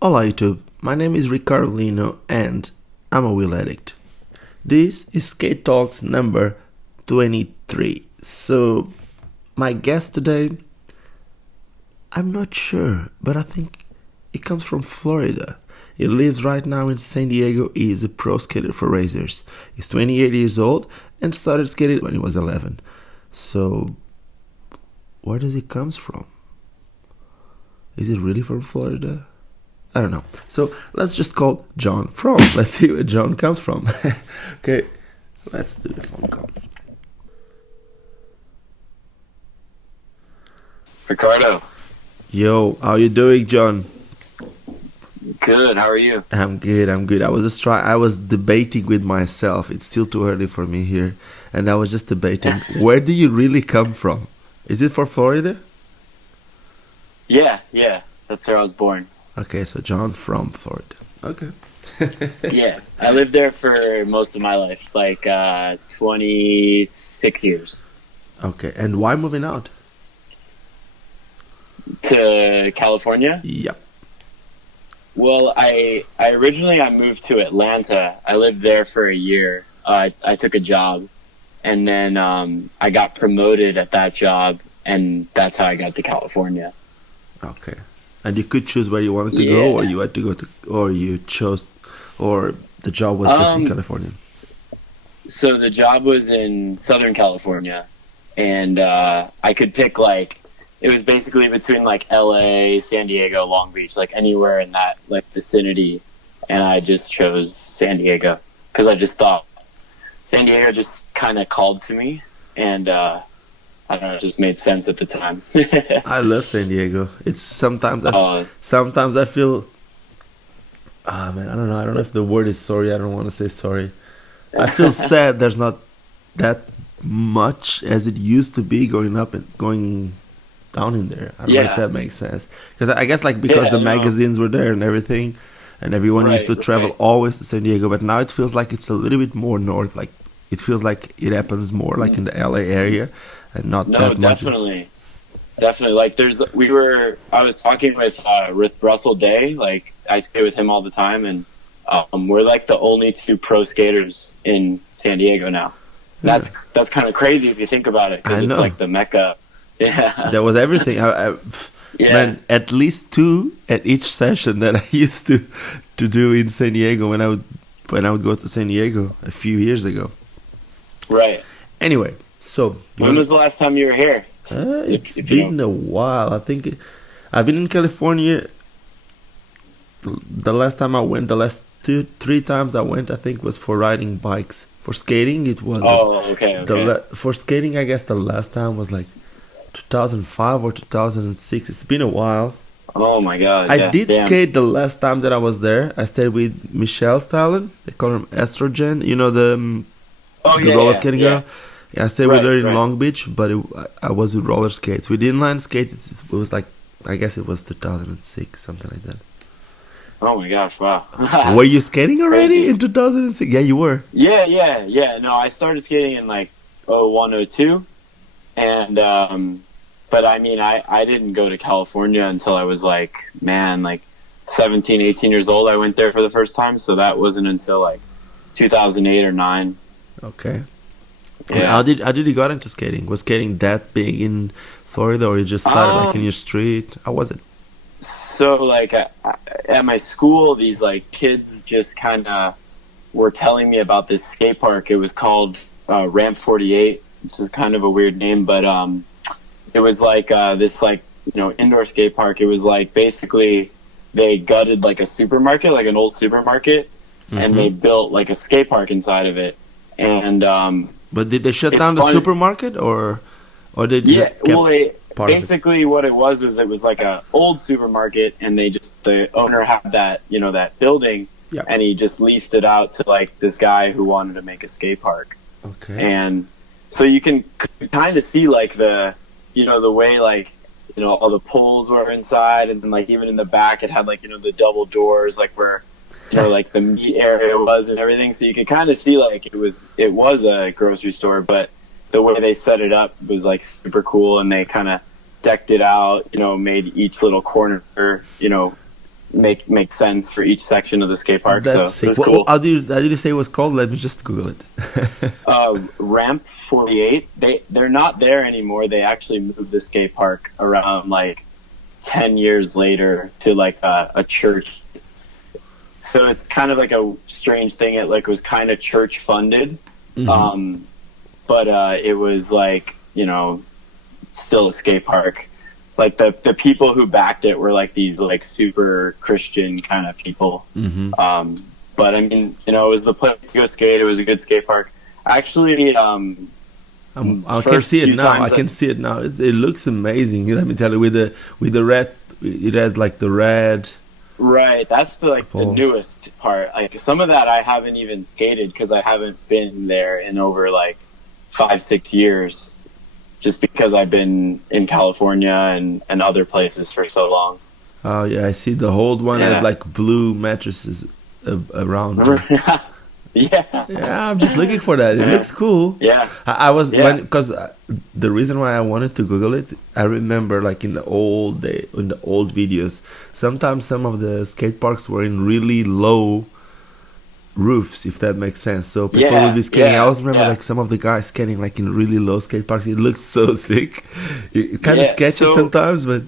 Hola YouTube, my name is Ricardo Lino and I'm a wheel addict. This is Skate Talks number 23. So, my guest today, I'm not sure, but I think he comes from Florida. He lives right now in San Diego. He is a pro skater for racers. He's 28 years old and started skating when he was 11. So, where does he comes from? Is he really from Florida? I don't know. So let's just call Jon Fromm. Let's see where Jon comes from. Okay, let's do the phone call. Ricardo. Yo, how you doing, Jon? Good. How are you? I'm good. I was debating with myself. It's still too early for me here, and I was just debating. Where do you really come from? Is it for Florida? Yeah. That's where I was born. Okay, so Jon from Florida. Okay. Yeah, I lived there for most of my life, like 26 years. Okay, and why moving out? To California? Yep. Well, I originally moved to Atlanta. I lived there for a year. I took a job, and then I got promoted at that job, and that's how I got to California. Okay. And you could choose where you wanted to go, or you had to go to, or you chose, or the job was just in California? So the job was in Southern California, and I could pick, like, it was basically between, like, LA, San Diego, Long Beach, like, anywhere in that, like, vicinity, and I just chose San Diego, because I just thought San Diego just kind of called to me, and I don't know, it just made sense at the time. I love San Diego. It's sometimes I feel, man, I don't know. I don't know if the word is sorry. I don't want to say sorry. I feel sad there's not that much as it used to be going up and going down in there. I don't know if that makes sense. Because I guess because the magazines were there and everything, and everyone used to travel always to San Diego, but now it feels like it's a little bit more north. Like it feels like it happens more like in the LA area. And not that much. Definitely. Like I was talking with Russell Day, like I skate with him all the time, and we're like the only two pro skaters in San Diego now. Yeah. That's kind of crazy if you think about it, because it's like the Mecca. Yeah. There was everything. Man, at least two at each session that I used to do in San Diego when I would go to San Diego a few years ago. Right. Anyway. So, when was the last time you were here? It's been a while. I think I've been in California. The last time I went, the last 3 times I went, I think was for riding bikes. For skating, it was. Oh, okay. For skating, I guess the last time was like 2005 or 2006. It's been a while. Oh my God! I did skate the last time that I was there. I stayed with Michelle Stalin. They call him Estrogen. You know the roller skating girl. Yeah, I stayed with her in Long Beach, but I was with roller skates. With inline skate, it was like, I guess it was 2006, something like that. Oh my gosh, wow. Were you skating already in 2006? Yeah, you were. Yeah. No, I started skating in like 01, 02. And, but I mean, I didn't go to California until I was like 17, 18 years old. I went there for the first time. So that wasn't until like 2008 or 9. Okay. Yeah. How did you got into skating? Was skating that big in Florida, or you just started like in your street? How was it? So like at my school, these like kids just kind of were telling me about this skate park. It was called Ramp 48, which is kind of a weird name, but it was like this like indoor skate park. It was like basically they gutted like a supermarket, like an old supermarket, and they built like a skate park inside of it. And but did they shut down the supermarket, or they basically what it was like a old supermarket, and the owner had that that building, and he just leased it out to like this guy who wanted to make a skate park. Okay. And so you can kind of see like the way like all the poles were inside, and then like even in the back it had like the double doors like where like the meat area was and everything. So you could kind of see like it was a grocery store, but the way they set it up was like super cool, and they kind of decked it out, made each little corner, make sense for each section of the skate park. That's So sick. it was cool. How did you say it was called? Let me just Google it. Ramp 48. They're not there anymore. They actually moved the skate park around like 10 years later to like a church. So it's kind of like a strange thing. It like was kind of church funded, but it was like, you know, still a skate park. Like the people who backed it were like these like super Christian kind of people. But I mean, you know, it was the place to go skate. It was a good skate park. Actually, I can see it now. I can see it now. It looks amazing. Let me tell you, with the red, it had like the red. Right, that's the newest part. Like some of that I haven't even skated because I haven't been there in over like 5-6 years, just because I've been in California and other places for so long. Oh yeah, I see the old one had like blue mattresses around. Yeah, I'm just looking for that. It looks cool. Yeah, I was because the reason why I wanted to Google it, I remember like in the old videos, sometimes some of the skate parks were in really low roofs, if that makes sense. So people would be skating. I always remember like some of the guys skating like in really low skate parks. It looked so sick. It kind of sketchy sometimes, but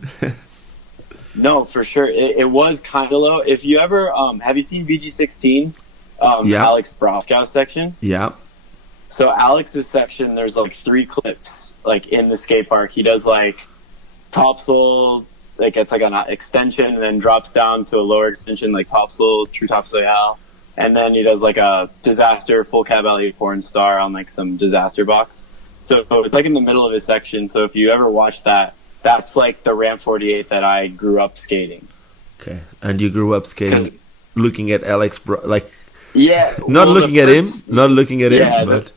no, for sure, it was kind of low. If you ever have you seen VG16? Alex Brosco's section. Yeah. So Alex's section, there's like 3 clips like in the skate park. He does like topsoul, like it's like an extension, and then drops down to a lower extension like topsoul, true topsoil, and then he does like a disaster full cab alley porn star on like some disaster box. So it's like in the middle of his section. So if you ever watch that, that's like the Ramp 48 that I grew up skating. Okay, and you grew up skating, looking at Alex, yeah, not looking at him, but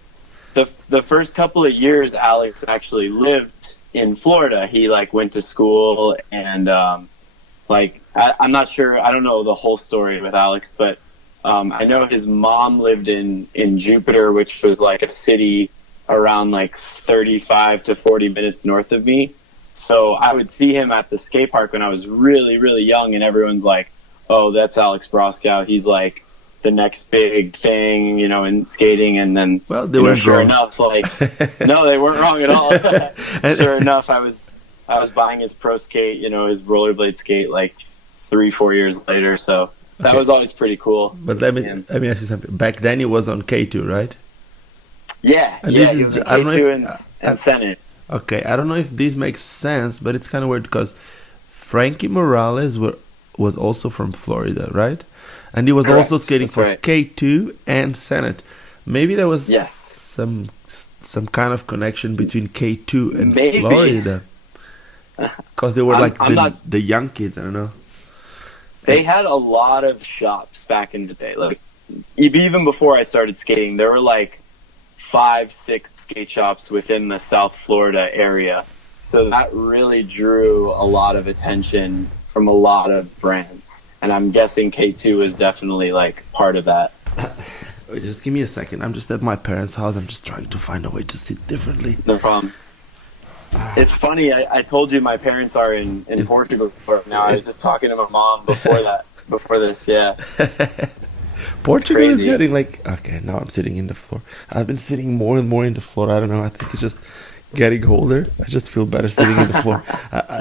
the first couple of years, Alex actually lived in Florida. He like went to school, and I'm not sure. I don't know the whole story with Alex, but I know his mom lived in Jupiter, which was like a city around like 35 to 40 minutes north of me. So I would see him at the skate park when I was really, really young, and everyone's like, "Oh, that's Alex Brosco. He's like the next big thing, you know, in skating." And then, well, they weren't sure wrong. enough, like, no, they weren't wrong at all. Sure enough, I was buying his pro skate, you know, his rollerblade skate, like 3-4 years later. So that was always pretty cool. But let me ask you something. Back then, he was on K2, right? Yeah, and he was on K2 and Senate. Okay, I don't know if this makes sense, but it's kind of weird because Frankie Morales was also from Florida, right? And he was also skating for K2 and Senate. Maybe there was some kind of connection between K2 and Florida. Because they were the young kids, I don't know. They had a lot of shops back in the day. Like even before I started skating, there were like 5-6 skate shops within the South Florida area. So that really drew a lot of attention from a lot of brands. And I'm guessing K2 is definitely like part of that. Wait, just give me a second. I'm just at my parents' house. I'm just trying to find a way to sit differently. No problem. It's funny. I told you my parents are in Portugal now. I was just talking to my mom before this. Yeah. Portugal is getting like, okay, now I'm sitting in the floor. I've been sitting more and more in the floor. I don't know. I think it's just getting older. I just feel better sitting in the floor.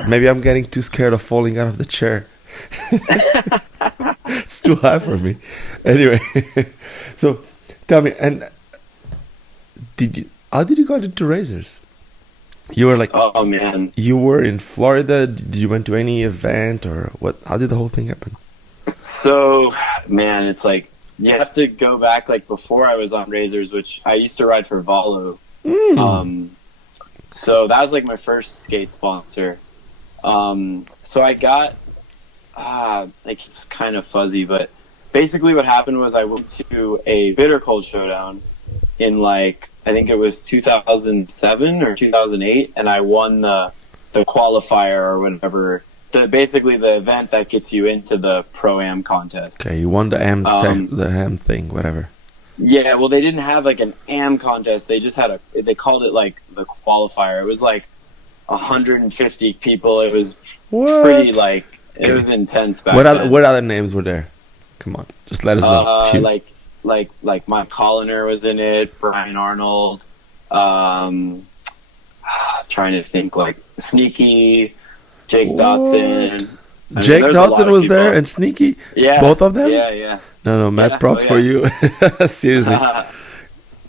Maybe I'm getting too scared of falling out of the chair. It's too high for me. Anyway, so tell me, and how did you go into razors? You were like, oh man, you were in Florida. Did you went to any event or what? How did the whole thing happen? So, man, it's like you have to go back like before I was on razors, which I used to ride for Valo. So that was like my first skate sponsor. So I got like it's kind of fuzzy, but basically what happened was I went to a Bitter Cold Showdown in like I think it was 2007 or 2008, and I won the qualifier or whatever. Basically the event that gets you into the Pro-Am contest. Okay, you won the AM thing, whatever. Yeah, well, they didn't have like an AM contest. They just had they called it like the qualifier. It was like 150 people. It was pretty like It was intense back What then. what other names were there? Come on, just let us know. Few. Like Mike Colliner was in it, Brian Arnold, trying to think, like Sneaky, Jake Dotson. Jake Dotson was there and Sneaky? Yeah. Both of them? Yeah. No, mad props for you. Seriously. Okay.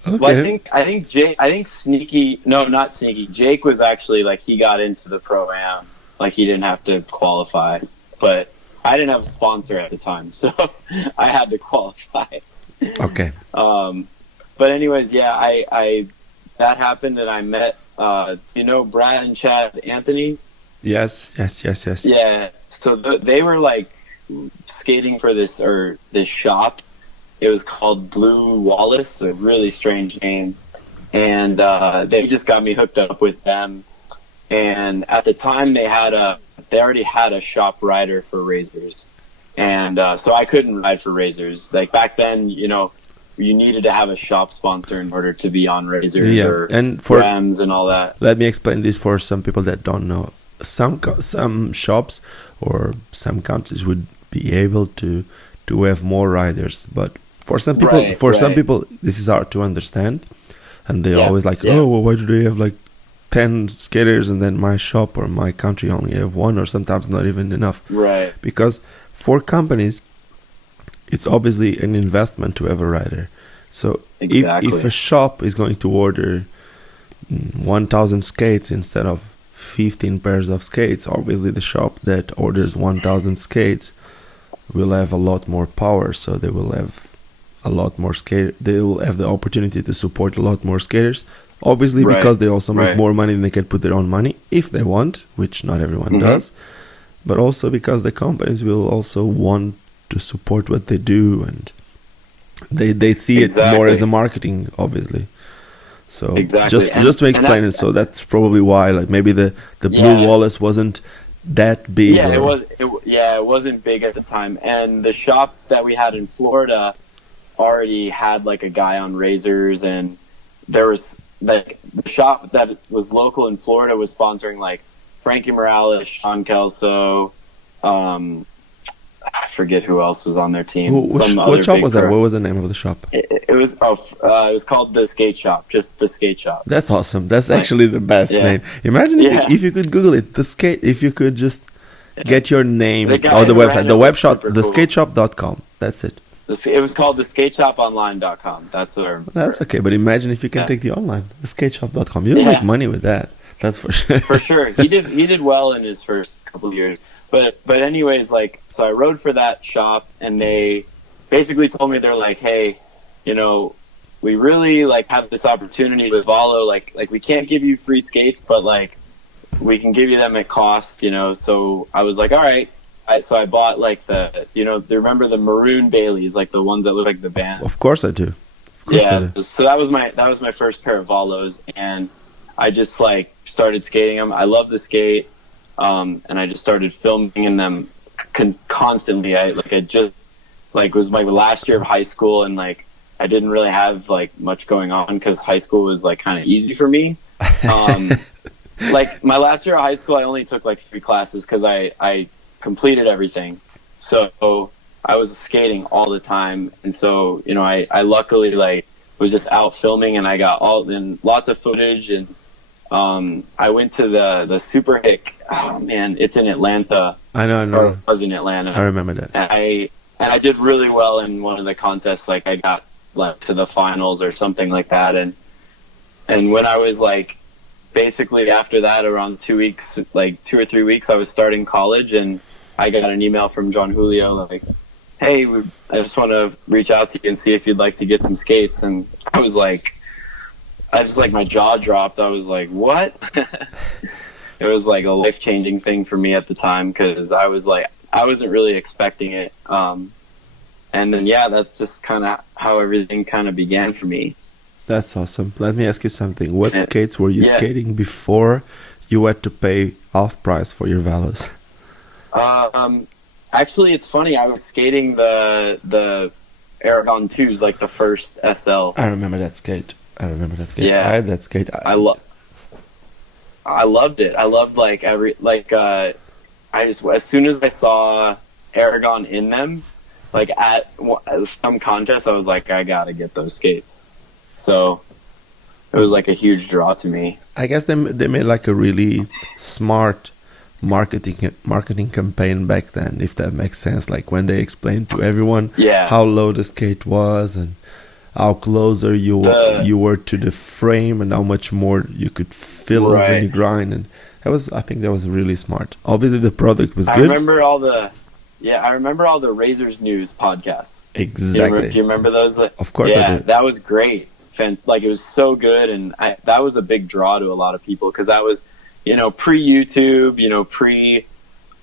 Well, I think Sneaky, no, not Sneaky. Jake was actually, like, he got into the Pro-Am. Like, he didn't have to qualify. But I didn't have a sponsor at the time, so I had to qualify. Okay. But anyways, yeah, I that happened, and I met, do you know Brad and Chad Anthony? Yes. Yeah. So they were, like, skating for this shop. It was called Blue Wallace, a really strange name. And they just got me hooked up with them. And at the time, they already had a shop rider for Razors. And so I couldn't ride for Razors. Like, back then, you needed to have a shop sponsor in order to be on Razors or and for Rams and all that. Let me explain this for some people that don't know. Some shops or some countries would be able to have more riders, but for some people, this is hard to understand, and they're always like, oh, well, why do they have like 10 skaters and then my shop or my country only have one, or sometimes not even enough? Right. Because for companies, it's obviously an investment to have a rider. So if a shop is going to order 1,000 skates instead of 15 pairs of skates, obviously the shop that orders 1,000 skates will have a lot more power, so they will have a lot more they will have the opportunity to support a lot more skaters, obviously, because they also make more money than they can put their own money if they want, which not everyone does, but also because the companies will also want to support what they do, and they see it more as a marketing, obviously. So just to explain it, so that's probably why, like, maybe the Blue Wallace wasn't that big. Yeah, it wasn't big at the time. And the shop that we had in Florida already had, like, a guy on Razors, and there was, like, the shop that was local in Florida was sponsoring, like, Frankie Morales, Sean Kelso, I forget who else was on their team. What shop was that? What was the name of the shop? It was called The Skate Shop, just The Skate Shop. That's awesome. That's actually the best name. Imagine if you could Google it. If you could just get your name or the website, the web shop, theskateshop.com. That's it. It was called theskateshoponline.com. That's what I remember. That's okay, but imagine if you can take the online, theskateshop.com. You'll make money with that. That's for sure. For sure. He did well in his first couple of years. But anyways, like, so I rode for that shop, and they basically told me, they're like, hey, we really, like, have this opportunity with Valo, like we can't give you free skates, but, like, we can give you them at cost, So I was like, all right. So I bought, like, remember the maroon Baileys, like the ones that look like the bands? Of course I do. I do. So that was my first pair of Valos, and I just, like, started skating them. I love the skate. And I just started filming in them constantly. It was my last year of high school, and, like, I didn't really have, like, much going on because high school was, like, kind of easy for me. Like, my last year of high school, I only took, like, 3 classes because I completed everything. So I was skating all the time, and so I luckily, like, was just out filming, and I got lots of footage. And I went to the Super Hick. Oh man, it's in Atlanta. I know. Or it was in Atlanta. I remember that. And I did really well in one of the contests. Like, I got, like, to the finals or something like that. And when I was, like, basically after that, around 2 weeks, like 2 or 3 weeks, I was starting college, and I got an email from John Julio, like, hey, I just want to reach out to you and see if you'd like to get some skates. And I was like, my jaw dropped. I was like, what? It was, like, a life-changing thing for me at the time, because I was like, I wasn't really expecting it. And then, that's just kind of how everything kind of began for me. That's awesome. Let me ask you something. What skates were you skating before you had to pay off price for your Valos? Actually, it's funny. I was skating the Aragon 2s, like the first SL. I remember that skate. Yeah. I had that skate. I loved it. I loved, like, as soon as I saw Aragon in them, like at some contest, I was like, I gotta get those skates. So it was like a huge draw to me. I guess they made like a really smart marketing campaign back then, if that makes sense. Like when they explained to everyone how low the skate was and how closer you were to the frame and how much more you could feel when you grind, and I think that was really smart. Obviously, the product was good. I remember all the Razors News podcasts. Exactly. Do you remember those? Of course, I do. That was great. Like it was so good, and that was a big draw to a lot of people because that was, pre-YouTube,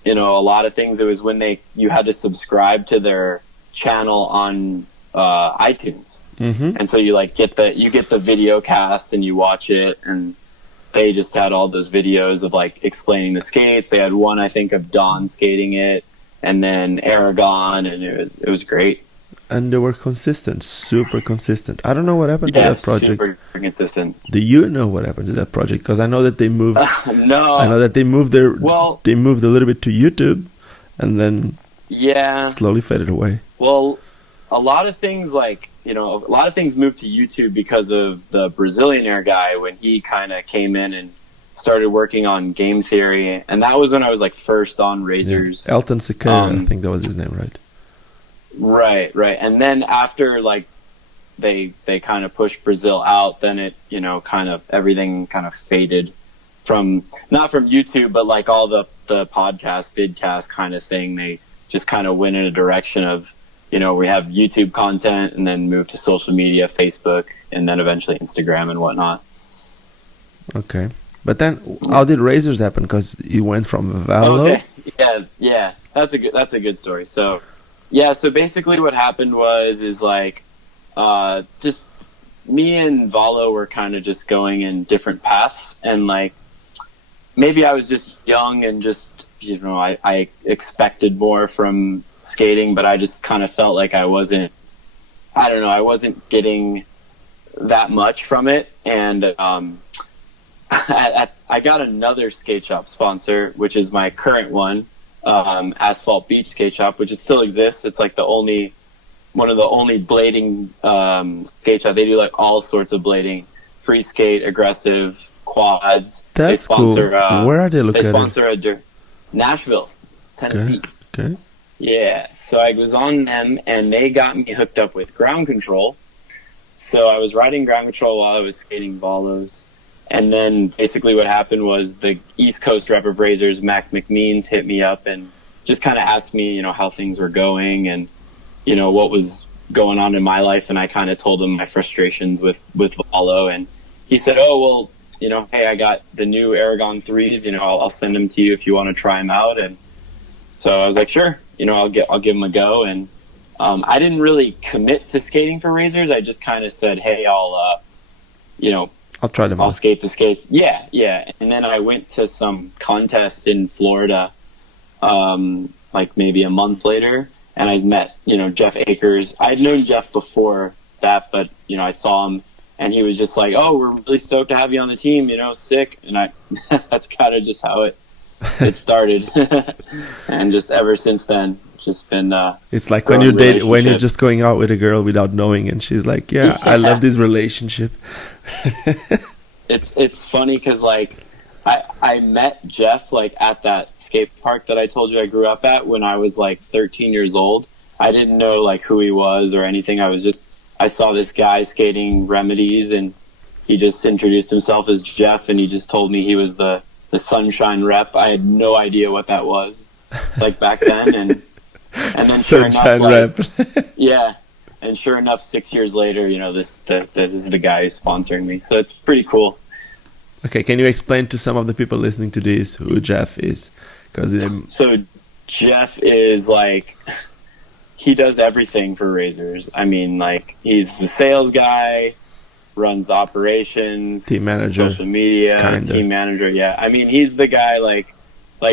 a lot of things. It was when you had to subscribe to their channel on iTunes, and so you get the video cast and you watch it, and they just had all those videos of like explaining the skates. They had one, I think, of Don skating it, and then Aragon, and it was great. And they were consistent, super consistent. I don't know what happened to that project. Super consistent. Do you know what happened to that project? Because I know that they moved. No. I know that they moved they moved a little bit to YouTube, and then slowly faded away. Well, a lot of things moved to YouTube because of the Brazilianaire guy when he kind of came in and started working on game theory, and that was when I was like first on Razors. Yeah. Elton Sequeira, I think that was his name, right? Right. And then after like they kind of pushed Brazil out, then it, everything kind of faded from, not from YouTube, but like all the podcast, vidcast kind of thing. They just kind of went in a direction of, we have YouTube content and then moved to social media, Facebook, and then eventually Instagram and whatnot. Okay. But then how did Razors happen? Because you went from Valo? Okay. Yeah. That's a good story. So basically what happened is like, just me and Valo were kind of just going in different paths, and like, maybe I was just young and just, I expected more from skating, but I just kind of felt like I wasn't getting that much from it. And, I got another skate shop sponsor, which is my current one. Asphalt Beach Skate Shop, which still exists. It's like one of the only blading skate shop. They do like all sorts of blading, free skate, aggressive, quads. That's cool. Where are they located? They sponsor Nashville, Tennessee. Okay. Yeah. So I was on them, and they got me hooked up with ground control. So I was riding ground control while I was skating Valos. And then basically what happened was the East Coast rep of Razors, Mac McMeans, hit me up and just kind of asked me, how things were going and, what was going on in my life. And I kind of told him my frustrations with Valo. And he said, oh, well, hey, I got the new Aragon 3s, I'll send them to you if you want to try them out. And so I was like, sure, I'll give them a go. And I didn't really commit to skating for Razors. I just kind of said, hey, I'll try them. I'll skate the skates. Yeah. And then I went to some contest in Florida, like maybe a month later, and I met, Jeff Akers. I had known Jeff before that, but, I saw him, and he was just like, oh, we're really stoked to have you on the team, sick. And that's kind of just how it started. And just ever since then, just been it's like when you're just going out with a girl without knowing, and she's like, yeah. I love this relationship. It's funny because like I met Jeff like at that skate park that I told you I grew up at when I was like 13 years old. I didn't know like who he was or anything. I saw this guy skating Remedies, and he just introduced himself as Jeff, and he just told me he was the Sunshine rep. I had no idea what that was like back then, and then Sunshine sure enough, rep. yeah. And sure enough, 6 years later, this is the guy who's sponsoring me. So it's pretty cool. Okay, can you explain to some of the people listening to this who Jeff is? So Jeff is like, he does everything for Razors. I mean, like, he's the sales guy, runs operations, team manager, social media, kinda. Team manager. Yeah, I mean, he's the guy like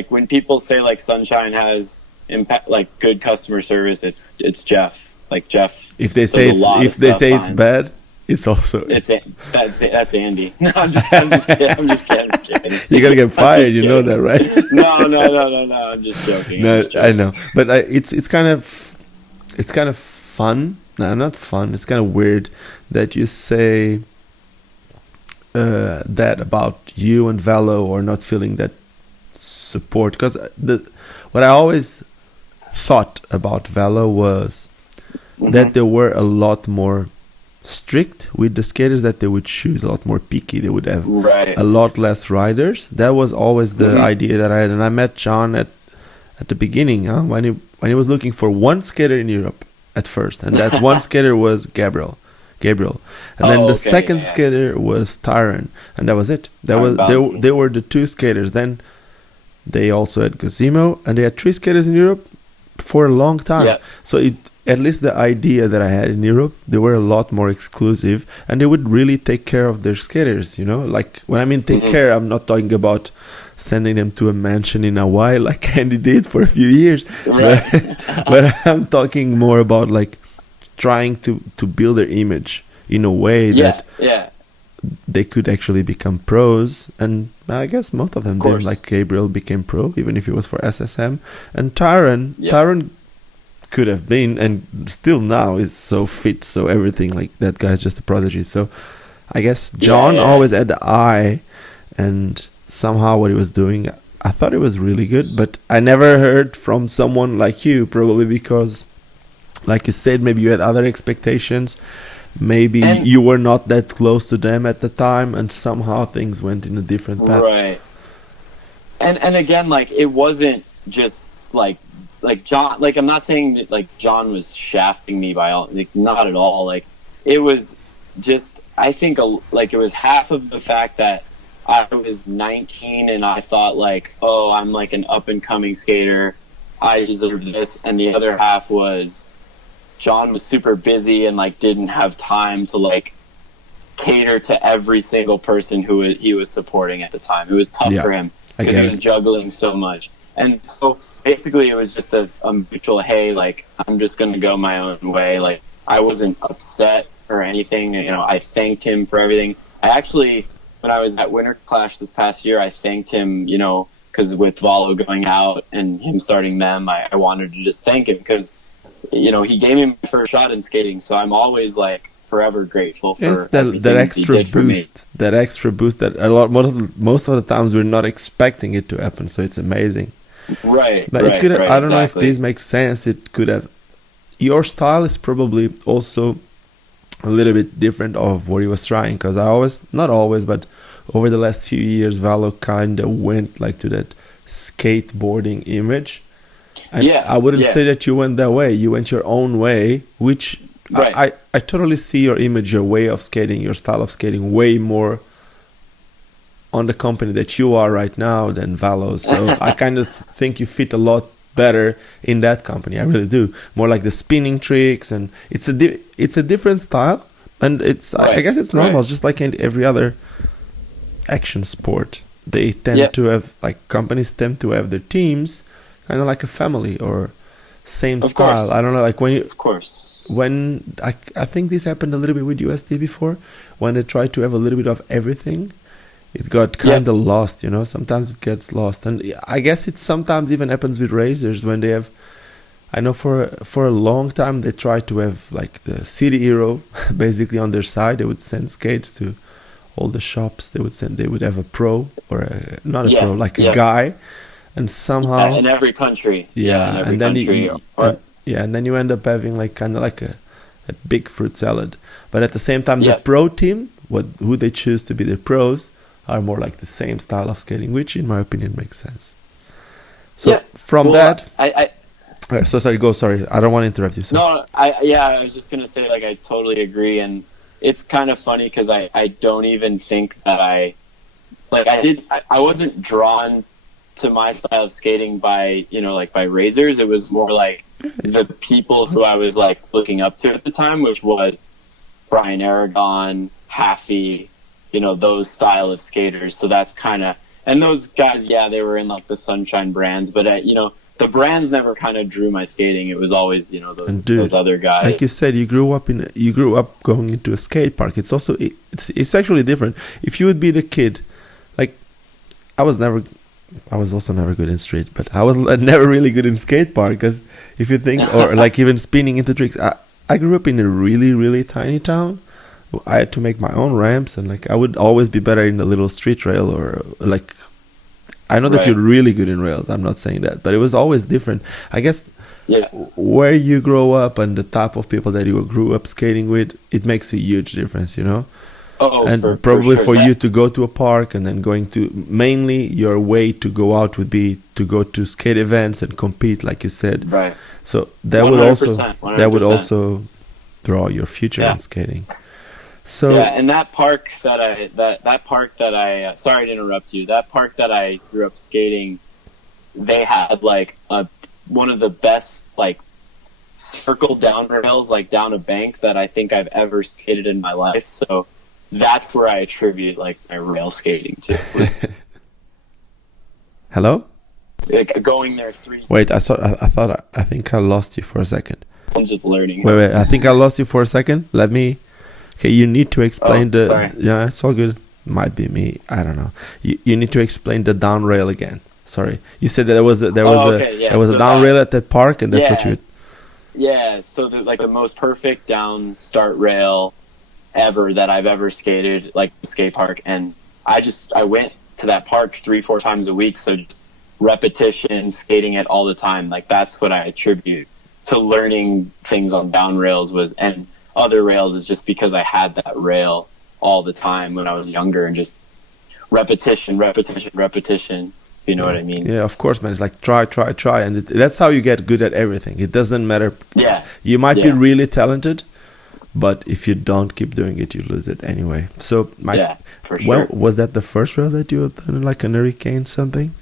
when people say like Sunshine has impact, like good customer service, it's Jeff. Like Jeff, if they say it's bad, it's also that's Andy. No, I'm just kidding. I'm just kidding. You're gonna get fired. You know that, right? No. I'm just joking. No, I know, but it's kind of fun. No, not fun. It's kind of weird that you say that about you and Velo, or not feeling that support. Because what I always thought about Velo was that they were a lot more strict with the skaters that they would choose, a lot more picky. They would have a lot less riders. That was always the idea that I had. And I met Jon at the beginning, when he was looking for one skater in Europe at first, and that one skater was Gabriel, and then the second skater was Tyron, and that was it. They were the two skaters. Then they also had Cosimo, and they had three skaters in Europe for a long time. Yeah. So at least the idea that I had in Europe, they were a lot more exclusive, and they would really take care of their skaters, like when I mean take care, I'm not talking about sending them to a mansion in Hawaii like Andy did for a few years, but I'm talking more about like trying to build their image in a way that they could actually become pros. And I guess most of them did. Like Gabriel became pro, even if he was for SSM, and Tyron could have been, and still now is so fit, so everything, like that guy's just a prodigy. So I guess Jon always had the eye, and somehow what he was doing, I thought it was really good, but I never heard from someone like you, probably because, like you said, maybe you had other expectations, maybe you were not that close to them at the time, and somehow things went in a different path. Right. And again, like, it wasn't just like Jon, like, I'm not saying that like Jon was shafting me by all, like, not at all. Like, it was just, I think like it was half of the fact that I was 19 and I thought like, oh, I'm like an up and coming skater, I deserve this. And the other half was Jon was super busy and like didn't have time to like cater to every single person who he was supporting at the time. It was tough for him because he was juggling so much. And so basically it was just a mutual, hey, like, I'm just going to go my own way. Like, I wasn't upset or anything. I thanked him for everything. I actually, when I was at Winter Clash this past year, I thanked him, because with Valo going out and him starting them, I wanted to just thank him because, he gave me my first shot in skating. So I'm always like forever grateful for that extra boost. That extra boost that most of the times we're not expecting it to happen. So it's amazing. Right. But it could have, I don't know if this makes sense. It could have. Your style is probably also a little bit different of what he was trying, because not always, but over the last few years, Valo kind of went like to that skateboarding image. And I wouldn't say that you went that way. You went your own way, which I totally see your image, your way of skating, your style of skating way more on the company that you are right now than Valo. So I kind of think you fit a lot better in that company. I really do. More like the spinning tricks, and it's a different style, and it's I guess it's normal. It's just like in every other action sport. They tend to have, like, companies tend to have their teams kind of like a family or same of style. Course. I don't know, like when you, of course, when I think this happened a little bit with USD before, when they tried to have a little bit of everything. It got kind of lost, Sometimes it gets lost, and I guess it sometimes even happens with racers when they have. I know for a long time they tried to have like the city hero basically on their side. They would send skates to all the shops. They would have a pro or not a pro, like a guy, and somehow in every country. And then and then you end up having like kind of like a big fruit salad. But at the same time, the pro team, who they choose to be their pros, are more like the same style of skating, which in my opinion makes sense. So from that, so sorry, go. Sorry, I don't want to interrupt you. So. No, I was just gonna say, like, I totally agree, and it's kind of funny because I don't even think that I wasn't drawn to my style of skating by by razors. It was more like the people who I was like looking up to at the time, which was Brian Aragon, Haffey. Those style of skaters. So that's kind of, and those guys, they were in like the Sunshine brands, but the brands never kind of drew my skating. It was always, you know, those other guys. Like you said, you grew up going into a skate park. It's also it's actually different. If you would be the kid, like I was also never good in street, but I was never really good in skate park, because if you think, or like even spinning into tricks, I grew up in a really, really tiny town. I had to make my own ramps, and like I would always be better in a little street rail, or like, I know that you're really good in rails. I'm not saying that, but it was always different. I guess where you grow up and the type of people that you grew up skating with, it makes a huge difference, you know? And probably for you to go to a park and then going to, mainly your way to go out would be to go to skate events and compete, like you said. Right. So that 100%. Would also draw your future in skating. So and that park that I sorry to interrupt you. That park that I grew up skating, they had like one of the best like circle down rails, like down a bank, that I think I've ever skated in my life. So that's where I attribute like my rail skating to. Hello? Like going there Wait, I think I lost you for a second. I'm just learning. Wait, I think I lost you for a second. Okay, you need to explain sorry. Yeah, it's all good. Might be me. I don't know. You need to explain the down rail again. Sorry, you said that there was a down rail at that park, and that's what you. Yeah, so the most perfect down start rail ever that I've ever skated, like the skate park, and I went to that park 3-4 times a week, so just repetition, skating it all the time. Like that's what I attribute to learning things on down rails and other rails is just because I had that rail all the time when I was younger, and just repetition. You know what I mean? Yeah, of course, man. It's like try, and that's how you get good at everything. It doesn't matter. Yeah. You might be really talented, but if you don't keep doing it, you lose it anyway. So, for sure. Was that the first rail that you had done, like an hurricane something?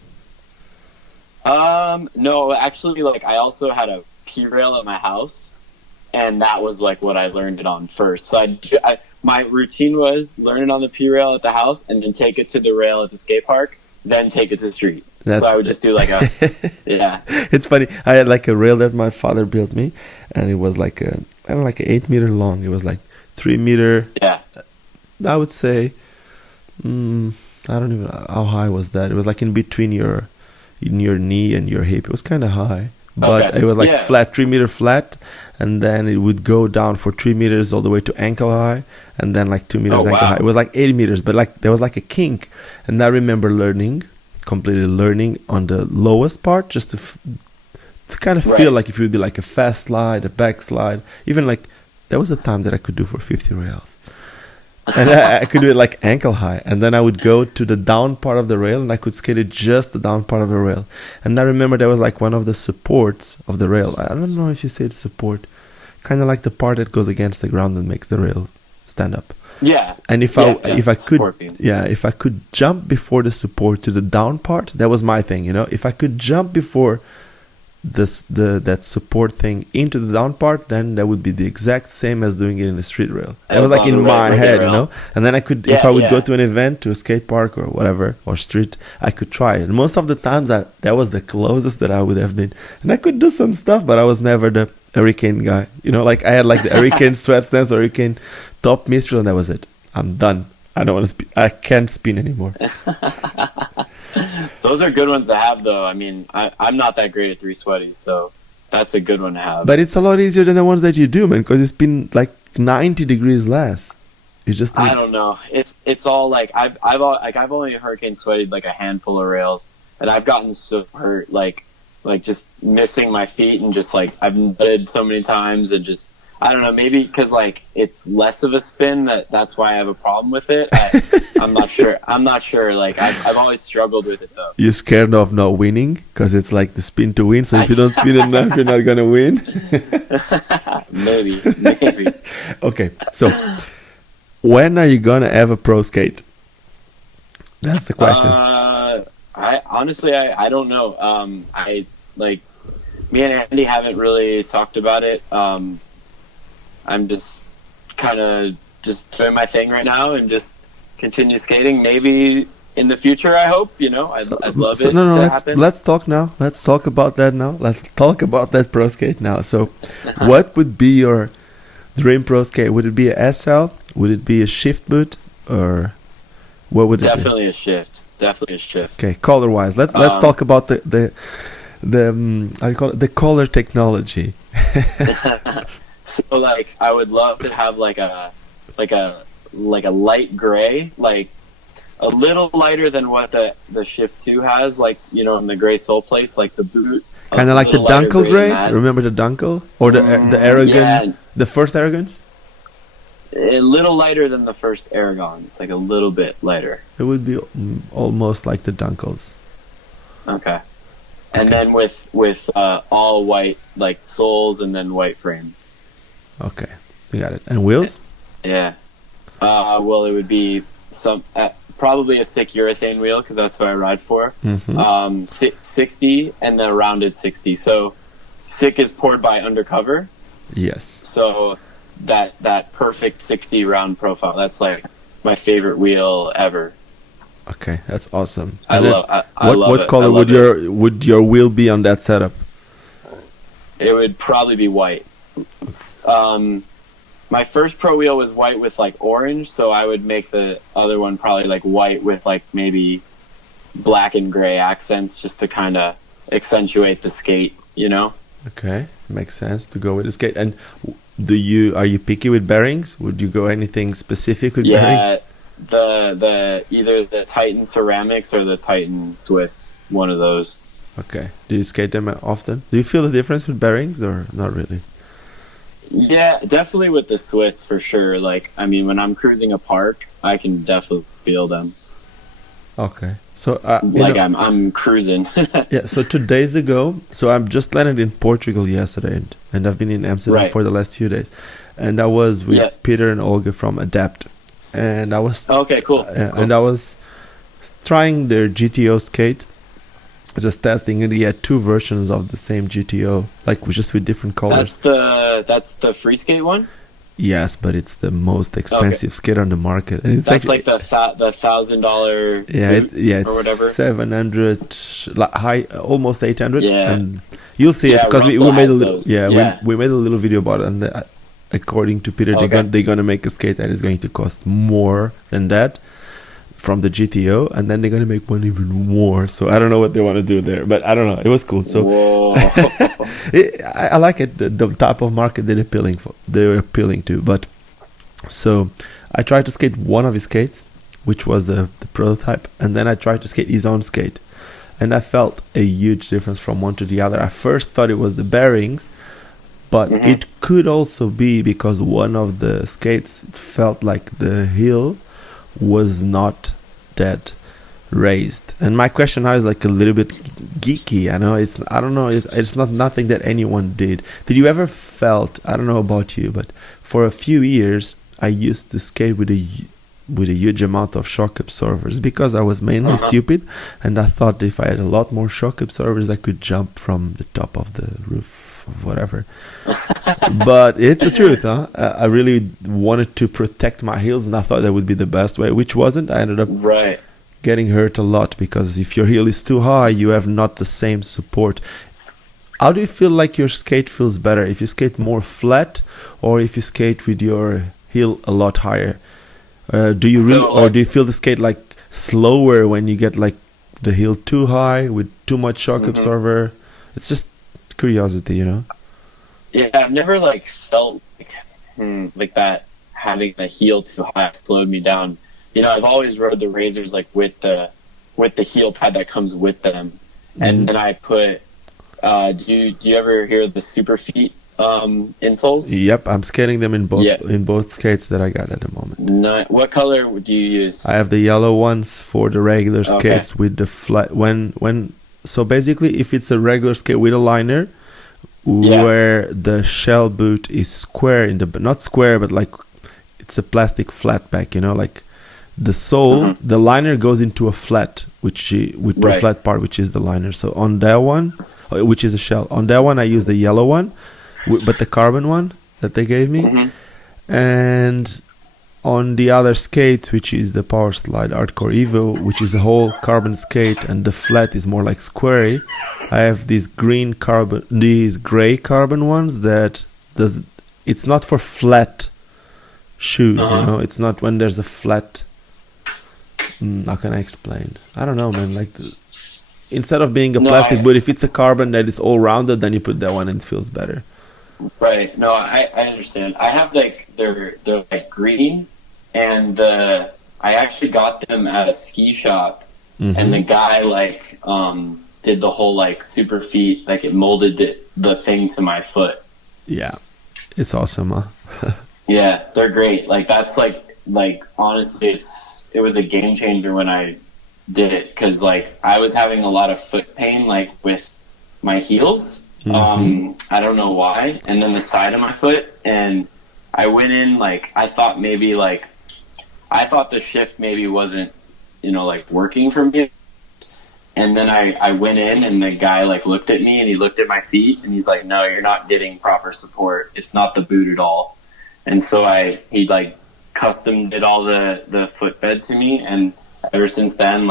No, actually, like I also had a P rail at my house. And that was like what I learned it on first. So my routine was learn it on the P rail at the house, and then take it to the rail at the skate park, then take it to the street. So I would just do like a, It's funny. I had like a rail that my father built me, and it was like an 8 meter long. It was like 3 meter. Yeah. I would say, I don't even know how high was that. It was like in between your knee and your hip. It was kind of high. But it was like flat, 3 meter flat, and then it would go down for 3 meters all the way to ankle high, and then like 2 meters ankle high. It was like 80 meters, but like there was like a kink. And I remember completely learning on the lowest part, just to kind of feel like if it would be like a fast slide, a back slide. Even like, there was a time that I could do for 50 rails. And I could do it like ankle high, and then I would go to the down part of the rail, and I could skate it just the down part of the rail. And I remember there was like one of the supports of the rail. I don't know if you say it's support, kind of like the part that goes against the ground and makes the rail stand up. Yeah. And if I could jump before the support to the down part, that was my thing, you know. If I could jump before that support thing into the down part, then that would be the exact same as doing it in the street rail. That was like in my head, you know. And then I could, if I would go to an event, to a skate park or whatever, or street, I could try it. And most of the times that was the closest that I would have been. And I could do some stuff, but I was never the hurricane guy, you know. Like I had like the hurricane sweat stance, or hurricane top mistral, and that was it. I'm done. I don't want to spin. I can't spin anymore. Those are good ones to have, though. I mean, I'm not that great at 3 sweaties, so that's a good one to have. But it's a lot easier than the ones that you do, man, because it's been like 90 degrees less. You just I don't know. It's all like I've only hurricane sweated like a handful of rails, and I've gotten so hurt, like just missing my feet, and just like I've nutted so many times, and just I don't know, maybe because like it's less of a spin that's why I have a problem with it. I'm not sure. Like I've always struggled with it though. You're scared of not winning because it's like the spin to win. So if you don't spin enough, you're not gonna win. Maybe. Okay, so when are you gonna have a pro skate? That's the question. I honestly don't know. I like me and Andy haven't really talked about it. I'm just kind of just doing my thing right now and just continue skating. Maybe in the future, I hope, I'd love it No, to happen. let's talk now. Let's talk about that now. Let's talk about that pro skate now. So, what would be your dream pro skate? Would it be a SL? Would it be a shift boot, or what would it be? Definitely a shift. Definitely a shift. Okay, color wise, let's talk about the how you call it, the color technology. So like, I would love to have like a light gray, like a little lighter than what the Shift 2 has, like, in the gray sole plates, like the boot. Kind of like the Dunkel gray. Remember the Dunkel or the Aragon, yeah, the first Aragons? A little lighter than the first Aragons, like a little bit lighter. It would be almost like the Dunkels. Okay. And then with all white, like soles, and then white frames. Okay, you got it. And wheels? Yeah. Well, it would be probably a sick urethane wheel, because that's what I ride for. 60 and then a rounded 60. So sick is poured by undercover. Yes. So that perfect 60 round profile. That's like my favorite wheel ever. Okay, that's awesome. I love what it. color would your wheel be on that setup? It would probably be white. My first pro wheel was white with like orange, so I would make the other one probably like white with like maybe black and gray accents, just to kind of accentuate the skate, Okay, makes sense to go with the skate. And are you picky with bearings? Would you go anything specific with bearings? Yeah, either the Titan ceramics or the Titan Swiss, one of those. Okay. Do you skate them often? Do you feel the difference with bearings or not really? Yeah, definitely with the Swiss for sure. Like, I mean, when I'm cruising a park, I can definitely feel them. Okay. So I'm cruising. Yeah, so 2 days ago, so I'm just landed in Portugal yesterday, and I've been in Amsterdam for the last few days, and I was with Peter and Olga from Adapt, and I was okay, cool. And I was trying their GTO skate, just testing, and he had 2 versions of the same GTO, like just with different colors. That's the free skate one. Yes, but it's the most expensive skate on the market, and it's that's like the $1,000. It's or whatever. 700, high, almost 800. Yeah, and you'll see it because we made a little. Yeah. We made a little video about it, and according to Peter, they're gonna make a skate that is going to cost more than that from the GTO, and then they're gonna make one even more. So I don't know what they want to do there, but I don't know. It was cool. So I like it. The type of market they're appealing to. But so I tried to skate one of his skates, which was the prototype, and then I tried to skate his own skate, and I felt a huge difference from one to the other. I first thought it was the bearings, but it could also be because one of the skates, it felt like the heel was not that raised. And my question now is like a little bit geeky. I don't know, it's not nothing that anyone did. Did you ever felt, I don't know about you, but for a few years I used to skate with a huge amount of shock absorbers because I was mainly stupid, and I thought if I had a lot more shock absorbers I could jump from the top of the roof of whatever. But it's the truth, huh? I really wanted to protect my heels, and I thought that would be the best way, which wasn't. I ended up getting hurt a lot because if your heel is too high, you have not the same support. How do you feel like your skate feels better? If you skate more flat or if you skate with your heel a lot higher? Do you feel the skate like slower when you get like the heel too high with too much shock absorber? It's just curiosity, Yeah, I've never like felt like that, having the heel too high slowed me down. I've always rode the razors like with the heel pad that comes with them, and then I put. Do you ever hear the Super Feet insoles? Yep, I'm skating them in both skates that I got at the moment. What color do you use? I have the yellow ones for the regular skates with the flat. So basically, if it's a regular skate with a liner, where the shell boot is square not square, but like it's a plastic flat back, like the sole, the liner goes into a flat, the flat part, which is the liner. So on that one, which is a shell, on that one I use the yellow one, but the carbon one that they gave me, and on the other skate, which is the Power Slide Hardcore Evo, which is a whole carbon skate, and the flat is more like squarey. I have these gray carbon ones that it's not for flat shoes, it's not when there's a flat. How can I explain? I don't know, man. Like, instead of being a plastic boot, if it's a carbon that is all rounded, then you put that one and it feels better. Right. No, I understand. I have they're like green, and I actually got them at a ski shop, and the guy did the whole super feet, it molded the thing to my foot. Yeah, it's awesome, huh? Yeah, they're great. That's honestly, it was a game changer when I did it, because I was having a lot of foot pain with my heels. I don't know why, and then the side of my foot, and I went in I thought maybe I thought the shift maybe wasn't working for me, and then I went in, and the guy looked at me, and he looked at my feet, and he's like, no, you're not getting proper support, it's not the boot at all. And so he custom did all the footbed to me, and ever since then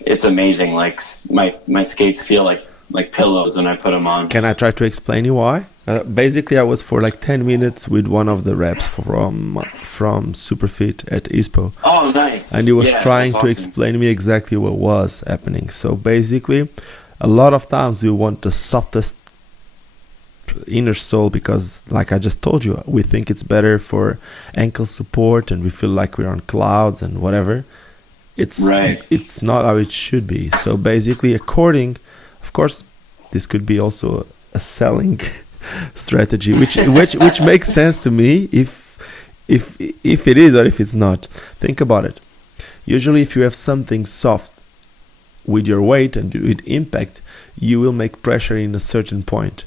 it's amazing. My skates feel like pillows when I put them on. Can I try to explain you why? Basically, I was for 10 minutes with one of the reps from Superfit at ISPO. Oh, nice. And he was trying to explain me exactly what was happening. So basically, a lot of times we want the softest inner sole because, like I just told you, we think it's better for ankle support and we feel like we're on clouds and whatever. It's not how it should be. So basically, of course, this could be also a selling strategy, which makes sense to me if it is or if it's not. Think about it. Usually, if you have something soft with your weight and with impact, you will make pressure in a certain point.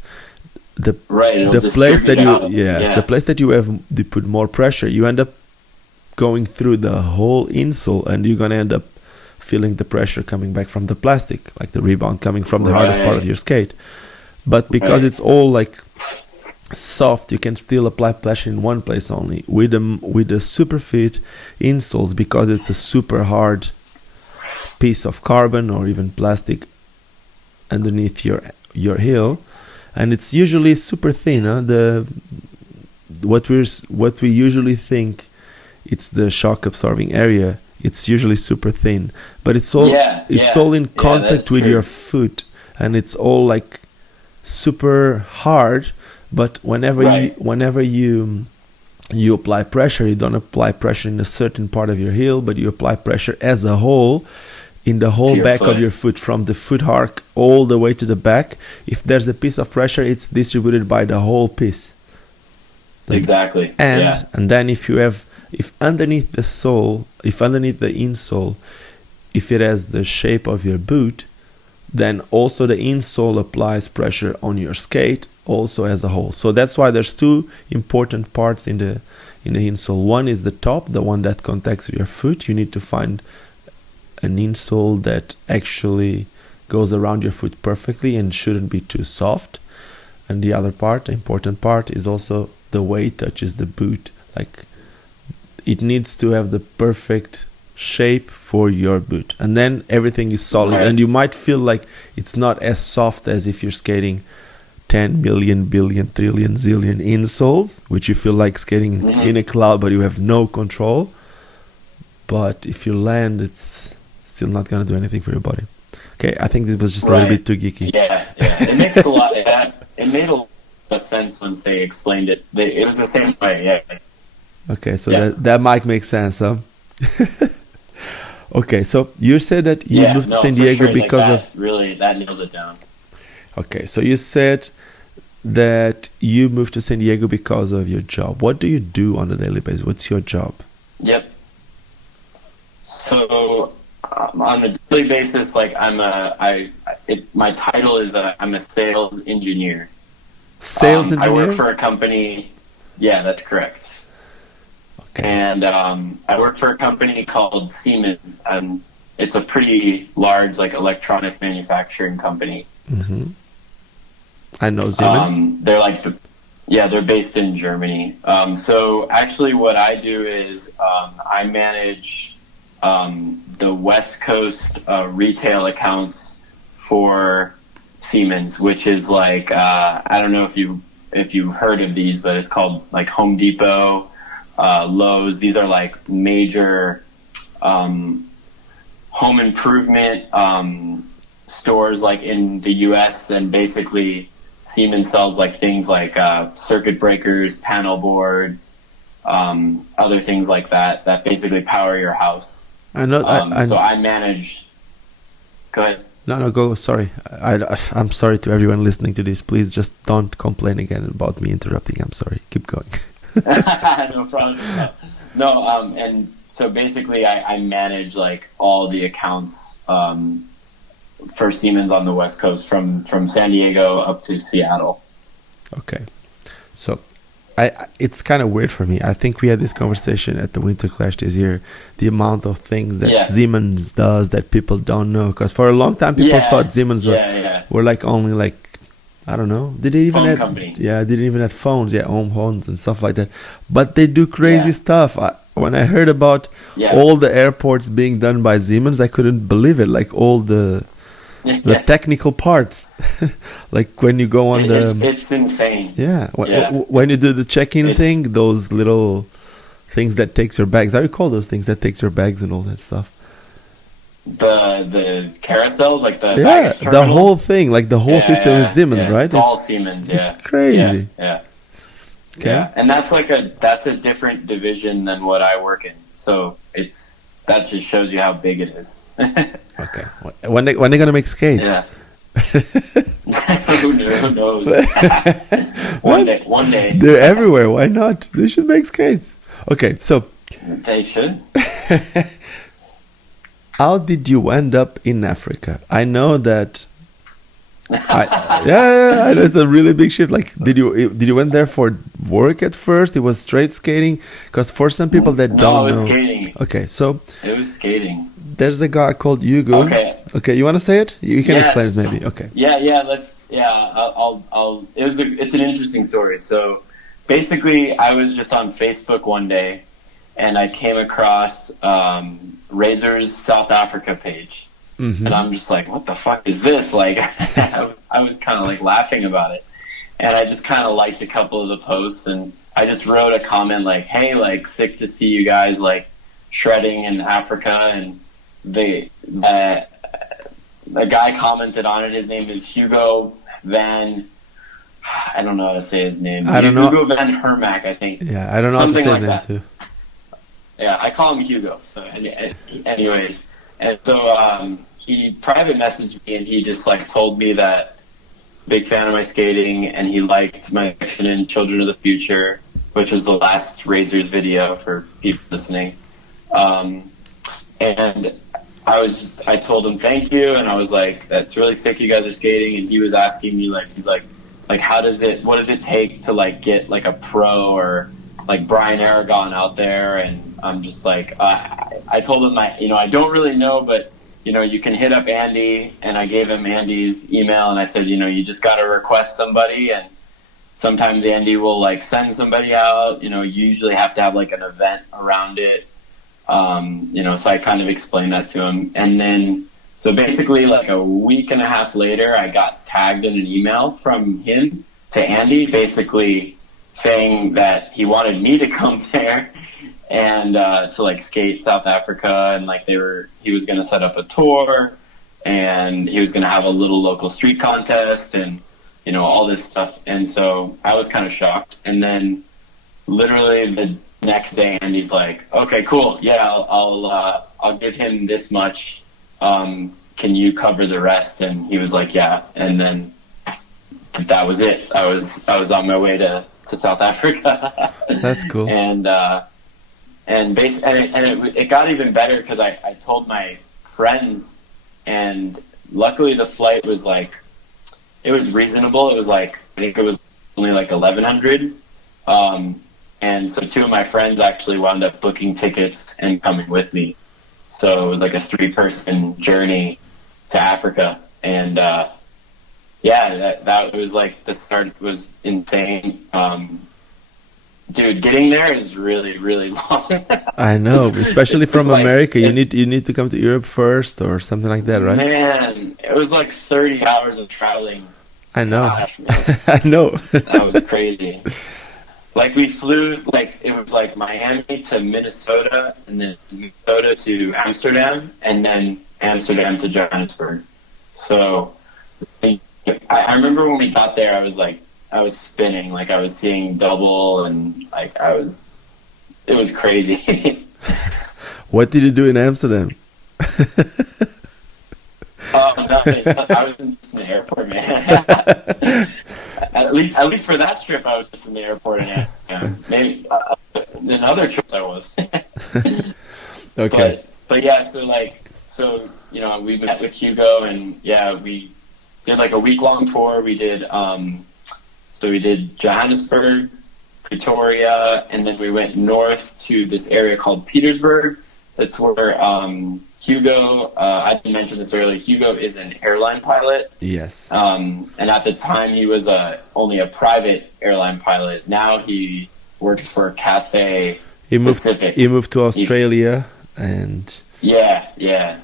The place that you have to put more pressure, you end up going through the whole insole, and you're gonna end up feeling the pressure coming back from the plastic, like the rebound coming from the hardest part of your skate. But because it's all soft, you can still apply pressure in one place only. With the Superfit insoles, because it's a super hard piece of carbon or even plastic underneath your heel, and it's usually super thin. What we usually think it's the shock absorbing area. It's usually super thin, but it's all all in contact with your foot, and it's all super hard. But whenever you apply pressure, you don't apply pressure in a certain part of your heel, but you apply pressure as a whole in the whole back of your foot, from the foot arc all the way to the back. If there's a piece of pressure, it's distributed by the whole piece. Exactly. And then if underneath the insole, if it has the shape of your boot, then also the insole applies pressure on your skate also as a whole. So that's why there's two important parts in the insole. One is the top, the one that contacts with your foot. You need to find an insole that actually goes around your foot perfectly and shouldn't be too soft. And the other part, the important part, is also the way it touches the boot. It needs to have the perfect shape for your boot, and then everything is solid. And you might feel like it's not as soft as if you're skating 10 million, billion, trillion, zillion insoles, which you feel like skating in a cloud, but you have no control. But if you land, it's still not going to do anything for your body. Okay, I think this was just a little bit too geeky. Yeah. It makes a lot. It made a lot of sense once they explained it. It was the same way. Yeah. Okay, so that might make sense, huh? Okay, so you said that you moved to San Diego because that nails it down. Okay, so you said that you moved to San Diego because of your job. What do you do on a daily basis? What's your job? Yep. So on a daily basis, my title is I'm a sales engineer. Sales engineer? I work for a company. Yeah, that's correct. Okay. And I work for a company called Siemens, and it's a pretty large electronic manufacturing company. Mm-hmm. I know Siemens. They're Yeah, they're based in Germany. So actually, what I do is I manage the West Coast retail accounts for Siemens, which is like I don't know if you heard of these, but it's called like Home Depot, Lowe's. These are like major home improvement stores, like in the U.S. And basically Siemens sells like things like circuit breakers, panel boards, other things like that basically power your house. I know. So I manage. Go ahead. No, go. Sorry, I'm sorry to everyone listening to this. Please just don't complain again about me interrupting. I'm sorry. Keep going. No problem. No, and so basically I manage like all the accounts for Siemens on the West Coast from San Diego up to Seattle. Okay. So it's kind of weird for me. I think we had this conversation at the Winter Clash this year, the amount of things that Siemens does that people don't know. Because for a long time, people thought Siemens were like only like, I don't know. Did they even didn't even have phones. Yeah, home phones and stuff like that. But they do crazy stuff. When I heard about all the airports being done by Siemens, I couldn't believe it. Like all the technical parts, like when you go on it's insane. When you do the check-in thing, those little things that takes your bags. How do you call those things that takes your bags and all that stuff? The carousels, like the the whole thing, like the whole system is Siemens, right? It's all Siemens. It's crazy. Okay. Yeah, and that's a different division than what I work in. So that just shows you how big it is. Okay. When they gonna make skates? Yeah. Who knows? One day. They're everywhere. Why not? They should make skates. Okay, so they should. How did you end up in Africa? I know that. I know it's a really big shift. Like, did you went there for work at first? It was straight skating. Because for some people that don't know, it was skating. Okay, so it was skating. There's a guy called Hugo. Okay, you want to say it? You can explain it maybe. Okay. It's an interesting story. So basically, I was just on Facebook one day, and I came across Razor's South Africa page. Mm-hmm. And I'm just like, what the fuck is this? Like, I was kind of like laughing about it. And I just kind of liked a couple of the posts, and I just wrote a comment like, hey, like, sick to see you guys like shredding in Africa. And the guy commented on it. His name is Hugo Van. I don't know how to say his name. I don't know. Hugo Van Hermack, I think. Yeah, I don't know something how to say like his name that. Too. Yeah, I call him Hugo. So, anyways, and so he private messaged me, and he just like told me that big fan of my skating, and he liked my action in Children of the Future, which was the last Razors video for people listening. And I told him thank you, and I was like, that's really sick you guys are skating. And he was asking me like, he's like what does it take to like get like a pro or like Brian Aragon out there? And I'm just like, I told him I don't really know, but you can hit up Andy, and I gave him Andy's email, and I said, you just got to request somebody, and sometimes Andy will like send somebody out. You usually have to have like an event around it. So I kind of explained that to him. And then, so basically like a week and a half later, I got tagged in an email from him to Andy, basically saying that he wanted me to come there and to like skate South Africa, and like he was going to set up a tour, and he was going to have a little local street contest, and all this stuff. And so I was kind of shocked. And then literally the next day, Andy's like, okay, cool, yeah, I'll give him this much, can you cover the rest? And he was like, yeah. And then that was it. I was on my way to South Africa. That's cool. And it got even better because I told my friends, and luckily the flight was like, it was reasonable. It was like, I think it was only like 1,100. And so two of my friends actually wound up booking tickets and coming with me. So it was like a 3-person journey to Africa. And yeah, that was like the start was insane. Dude, getting there is really, really long. I know, especially from Like America. it's You need to come to Europe first or something like that, right? Man, it was like 30 hours of traveling. I know. Gosh, man, I know. that was crazy. Like we flew, like it was like Miami to Minnesota, and then Minnesota to Amsterdam, and then Amsterdam to Johannesburg. So I remember when we got there, I was spinning, like I was seeing double, and like it was crazy. What did you do in Amsterdam? Oh, nothing. I was just in the airport, man. At least for that trip, I was just in the airport, and maybe in other trips I was. Okay. But yeah, so you know, we met with Hugo, and yeah, we did like a week-long tour. We did so we did Johannesburg, Pretoria, and then we went north to this area called Petersburg. That's where Hugo, I didn't mention this earlier, Hugo is an airline pilot. Yes. And at the time he was only a private airline pilot. Now he works for Cathay Pacific. He moved to Australia and Yeah. yeah.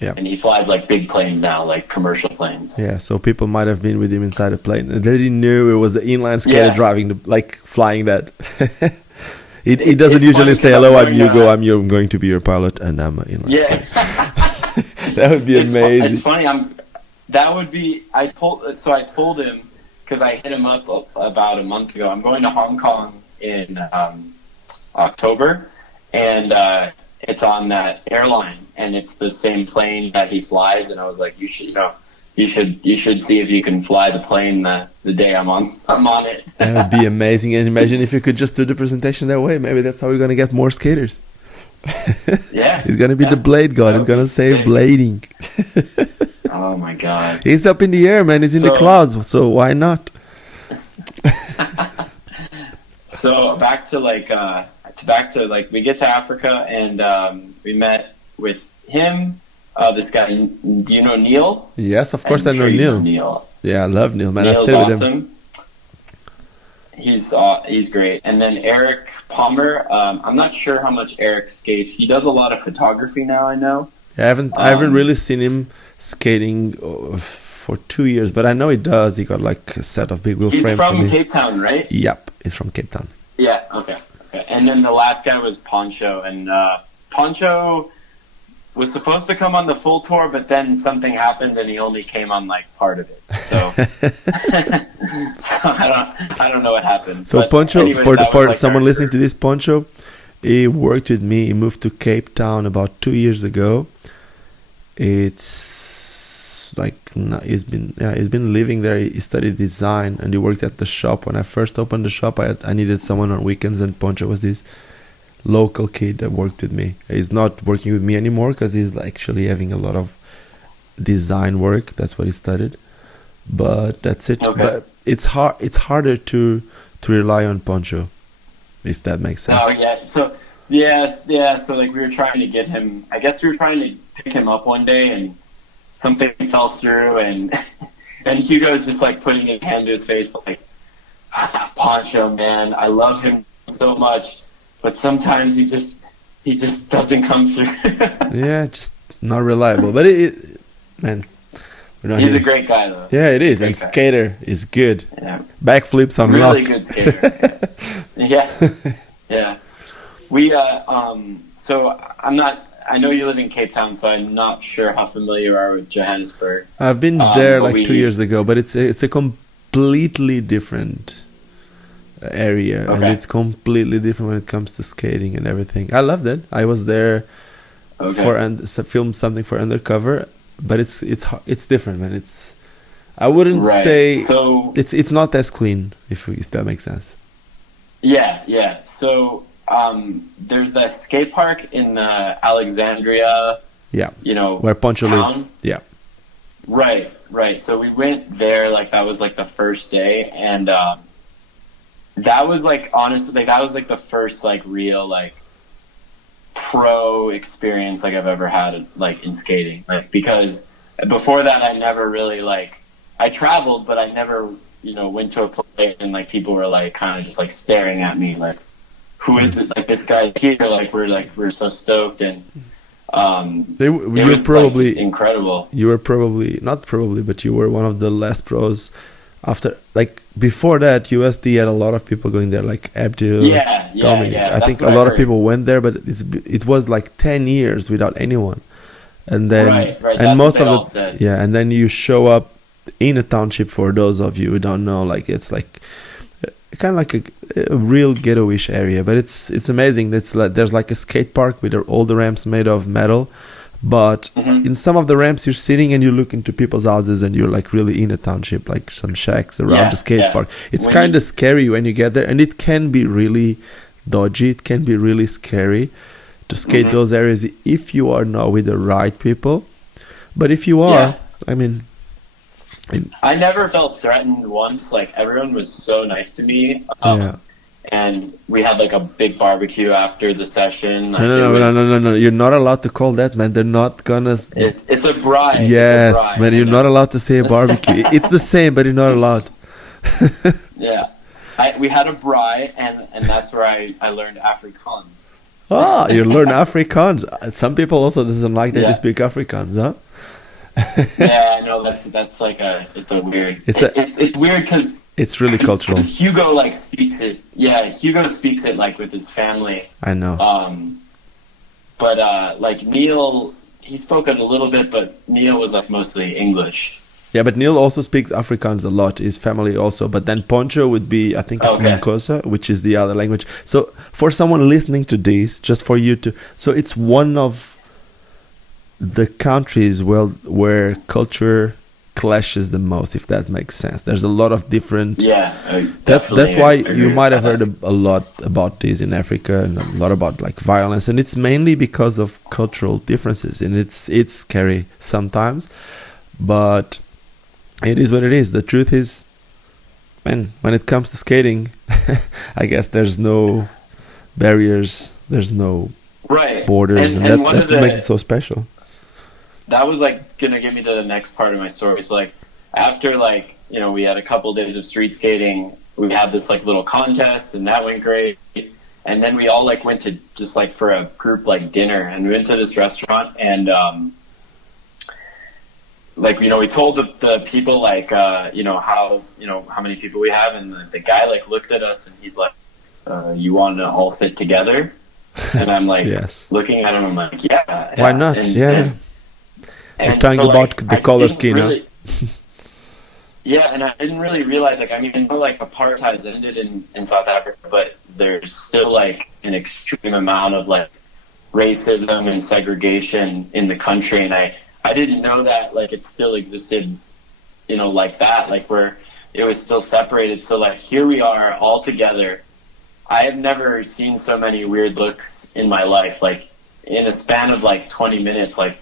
And he flies like big planes now, like commercial planes. Yeah, so people might have been with him inside a plane. They didn't know it was the inline skater Yeah. driving, flying that. He doesn't It's usually funny say, 'cause hello, I'm going, Hugo, I'm going to be your pilot, and I'm an inline skater. Yeah. That would be It's amazing. funny. I told him, because I hit him up about a month ago. I'm going to Hong Kong in October, and it's on that airline, and it's the same plane that he flies. And I was like, you should see if you can fly the plane the day I'm on it. That would be amazing. And imagine if you could just do the presentation that way. Maybe that's how we're going to get more skaters. Yeah. He's going to be the blade god. He's going to save sick. blading. Oh my god. He's up in the air, man. He's in the So- clouds. So why not? So back to we get to Africa, and we met with him. This guy, do you know Neil? Yes, of course I I'm know sure you Neil. Neil. Yeah, I love Neil, man. I Neil's stay with him. awesome. He's great. And then Eric Palmer. I'm not sure how much Eric skates. He does a lot of photography now, I know. I haven't really seen him skating for 2 years, but I know he does. He got like a set of big wheel He's frames for from me. Cape Town, right? Yep, he's from Cape Town. Yeah. Okay. And then the last guy was Poncho, and Poncho was supposed to come on the full tour, but then something happened, and he only came on like part of it. So, so I don't know what happened. So But Poncho, anyway, that was, for like, someone our- listening to this, Poncho, he worked with me. He moved to Cape Town about 2 years ago. It's he's been living there. He studied design and he worked at the shop. When I first opened the shop, I needed someone on weekends, and Poncho was this local kid that worked with me. He's not working with me anymore because he's actually having a lot of design work. That's what he studied. But that's it. Okay. But it's harder to rely on Poncho, if that makes sense. Oh yeah. So yeah. So like we were trying to get him. I guess we were trying to pick him up one day, and something fell through, and Hugo's just like putting his hand to his face, like, Poncho, man, I love him so much, but sometimes he just doesn't come through. Yeah, just not reliable. But man, we're not He's here. a great guy though. Yeah, it is. Great And guy. skater is good. Yeah. Backflips on Really lock. good skater. Yeah. Yeah. We so I know you live in Cape Town, so I'm not sure how familiar you are with Johannesburg. I've been there but like 2 years ago, but it's a completely different area, and Okay. it's completely different when it comes to skating and everything. I loved it. I was there Okay. filmed something for Undercover, but it's different, man. I wouldn't Right. say So it's not as clean, if that makes sense. yeah. So there's that skate park in Alexandria, Yeah, you know, where Poncho town. lives. Yeah. Right. So we went there, like that was like the first day, and that was like honestly, like that was like the first like real like pro experience like I've ever had like in skating, like because before that I never really like I traveled, but I never, went to a place and like people were like kind of just like staring at me like, who is it? Like this guy here? Like we're so stoked, and it was probably like, just incredible. You were probably not probably, but you were one of the last pros. After like before that, USD had a lot of people going there, like Abdul, Dominic. I think a lot of people went there, but it was like 10 years without anyone, and then right. And most of the and then you show up in a township. For those of you who don't know, like it's like kind of like a real ghetto-ish area, but it's amazing. It's like there's like a skate park with all the ramps made of metal. But in some of the ramps, you're sitting and you look into people's houses and you're like really in a township, like some shacks around the skate park. It's kind of scary when you get there, and it can be really dodgy. It can be really scary to skate those areas if you are not with the right people. But if you are, I mean... I never felt threatened once. Like, everyone was so nice to me. And we had like a big barbecue after the session. Like, no. You're not allowed to call that, man. They're not gonna. It's a bride. Yes, it's a bride, man. You're not allowed to say a barbecue. It's the same, but you're not allowed. We had a braai, and that's where I learned Afrikaans. Ah, you learn Afrikaans. Some people also doesn't like that you speak Afrikaans, huh? I know that's like it's weird. It's weird because. It's really cultural. Because Hugo like speaks it. Yeah, Hugo speaks it like with his family. I know. But like Neil, he spoke it a little bit, but Neil was like mostly English. Yeah, but Neil also speaks Afrikaans a lot. His family also. But then Poncho would be, I think, Sinkosa, which is the other language. So for someone listening to this, just for you to, so it's one of the countries where culture clashes the most, if that makes sense. There's a lot of different that's why you might have heard a lot about this in Africa, and a lot about like violence, and it's mainly because of cultural differences, and it's scary sometimes, but it is what it is. The truth is, man, when it comes to skating, I guess there's no barriers, there's no borders, and that's what makes it so special. That was like gonna get me to the next part of my story. So like after like, we had a couple days of street skating, we had this like little contest, and that went great. And then we all like went to just like for a group like dinner, and we went to this restaurant, and like, we told the people like how many people we have, and the guy like looked at us and he's like, you want to all sit together? And I'm like looking at him, I'm like, why not? We're talking about the color scheme, and I didn't really realize, like, I mean, like apartheid's ended in South Africa, but there's still like an extreme amount of like racism and segregation in the country, and I didn't know that like it still existed, like that, like where it was still separated. So like here we are all together. I have never seen so many weird looks in my life. Like in a span of like 20 minutes, like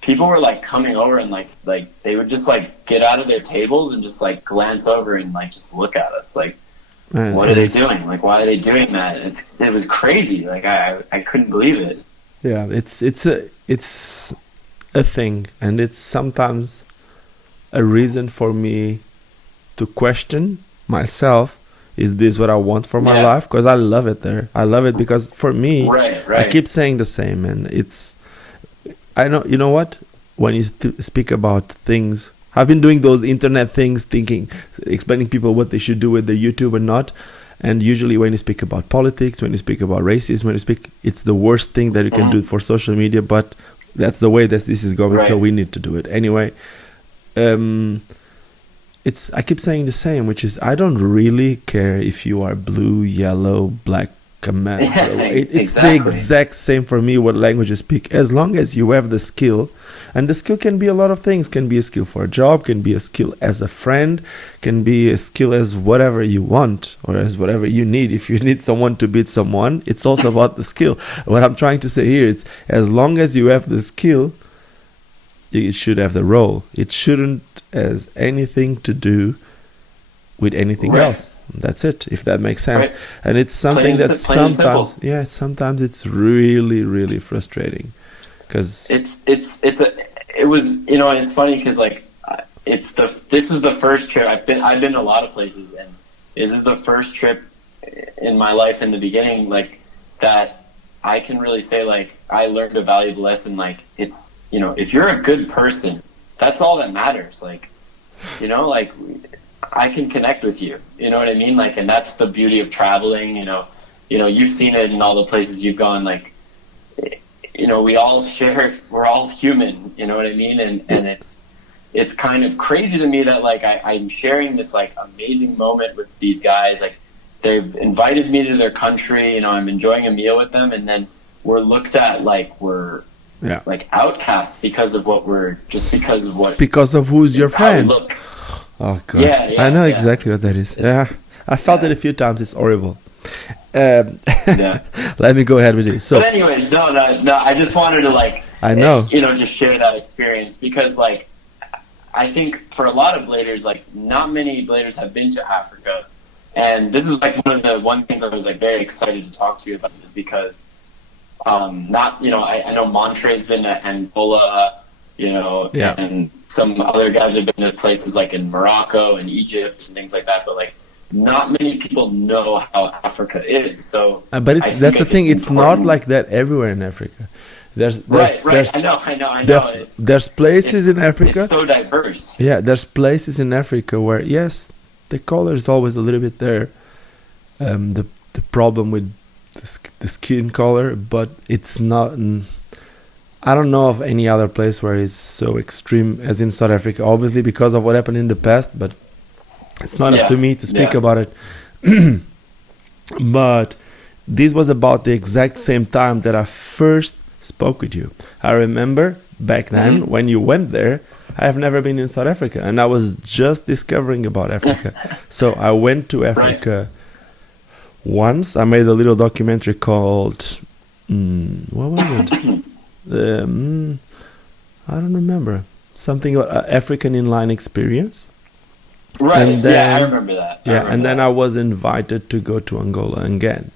people were like coming over and like they would just like get out of their tables and just like glance over and like just look at us like, what are they doing? Like, why are they doing that? It was crazy. Like I couldn't believe it. Yeah, it's a thing, and it's sometimes a reason for me to question myself. Is this what I want for my life? Because I love it there. I love it because for me, I keep saying the same, and I know, you know what? When you speak about things, I've been doing those internet things, explaining people what they should do with their YouTube and not. And usually when you speak about politics, when you speak about racism, it's the worst thing that you can do for social media, but that's the way that this is going, so we need to do it. Anyway, I keep saying the same, which is I don't really care if you are blue, yellow, black, it's the exact same for me what language you speak, as long as you have the skill. And the skill can be a lot of things. Can be a skill for a job, can be a skill as a friend, can be a skill as whatever you want, or as whatever you need. If you need someone to beat someone, it's also about the skill. What I'm trying to say here is, as long as you have the skill, you should have the role. It shouldn't have anything to do with anything else. That's it, if that makes sense. And it's something that sometimes it's really, really frustrating, because it was, it's funny because like this was the first trip I've been a lot of places, and this is the first trip in my life in the beginning, like, that I can really say, like, I learned a valuable lesson. Like, it's, you know, if you're a good person, that's all that matters. Like, you know, like, I can connect with you, you know what I mean? Like, and that's the beauty of traveling, you know, you've seen it in all the places you've gone, like, you know, we're all human, you know what I mean? And it's kind of crazy to me that, like, I'm sharing this, like, amazing moment with these guys. Like, they've invited me to their country, you know, I'm enjoying a meal with them, and then we're looked at like we're like outcasts because of because of who's your friend. Oh god, yeah, I know exactly what that is. I felt it a few times. It's horrible. Let me go ahead with it. So, but anyways, no, I just wanted to, like, just share that experience, because, like, I think for a lot of bladers, like, not many bladers have been to Africa. And this is, like, one things I was, like, very excited to talk to you about, is because, I know Montre's been to Angola, you know, and some other guys have been to places like in Morocco and Egypt and things like that, but, like, not many people know how Africa is. So, but that's the thing. It's not like that everywhere in Africa. There's I know. There's places in Africa. It's so diverse. Yeah, there's places in Africa where, yes, the color is always a little bit there. The problem with the skin color, but it's not. I don't know of any other place where it's so extreme as in South Africa. Obviously, because of what happened in the past, but it's not up to me to speak about it. But this was about the exact same time that I first spoke with you. I remember back then when you went there. I have never been in South Africa, and I was just discovering about Africa. So I went to Africa once. I made a little documentary called what was it? I don't remember. Something about African Inline Experience. Right. And then, I remember that. Then I was invited to go to Angola again.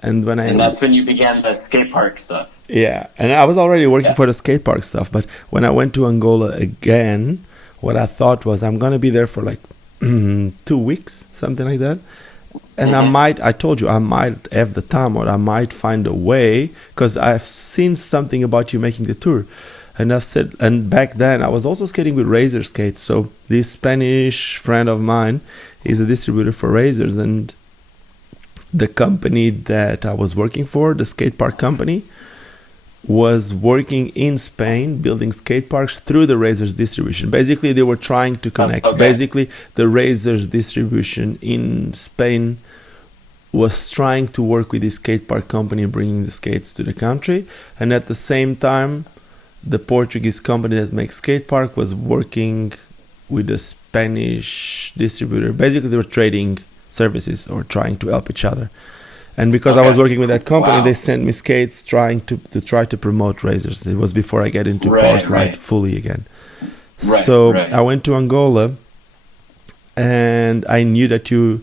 And that's when you began the skate park stuff. Yeah, and I was already working for the skate park stuff, but when I went to Angola again, what I thought was I'm going to be there for like 2 weeks, something like that. And I told you, I might have the time, or I might find a way, because I've seen something about you making the tour. And I said, and back then I was also skating with Razor skates. So this Spanish friend of mine is a distributor for Razors, and the company that I was working for, the skate park company, was working in Spain, building skate parks through the Razors distribution. Basically, they were trying to connect. Basically, the Razors distribution in Spain was trying to work with the skate park company, bringing the skates to the country. And at the same time, the Portuguese company that makes skate park was working with the Spanish distributor. Basically, they were trading services or trying to help each other. And because I was working with that company, they sent me skates trying to promote Razors. It was before I get into Power Slide fully again. I went to Angola, and I knew that you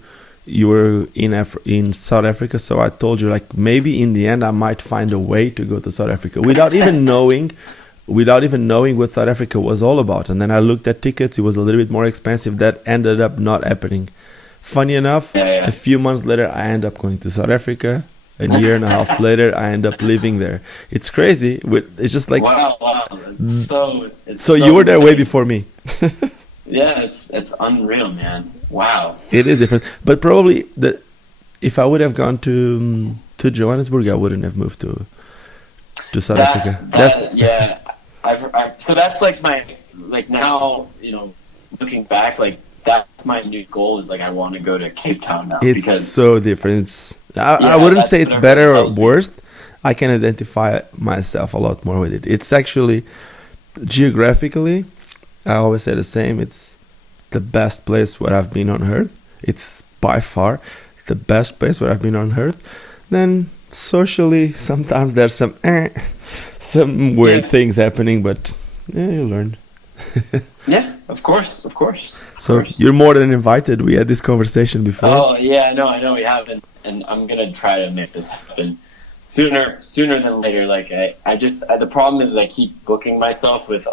were in South Africa. So I told you, like, maybe in the end I might find a way to go to South Africa without even knowing what South Africa was all about. And then I looked at tickets. It was a little bit more expensive. That ended up not happening. Funny enough, a few months later, I end up going to South Africa. A year and a half later, I end up living there. It's crazy. It's just like wow. So you were there way before me. Yeah, it's unreal, man. Wow. It is different, but probably if I would have gone to Johannesburg, I wouldn't have moved to South Africa. So that's like now, you know, looking back, like, that's my new goal, is like I want to go to Cape Town now. It's so different. I wouldn't say it's better or worse. I can identify myself a lot more with it. It's actually, geographically, I always say the same. It's the best place where I've been on Earth. It's by far the best place where I've been on Earth. Then socially, sometimes there's some weird things happening, but you learn. Yeah, of course. So you're more than invited. We had this conversation before. Oh yeah, I know we haven't, and I'm gonna try to make this happen sooner than later. Like I just the problem is I keep booking myself with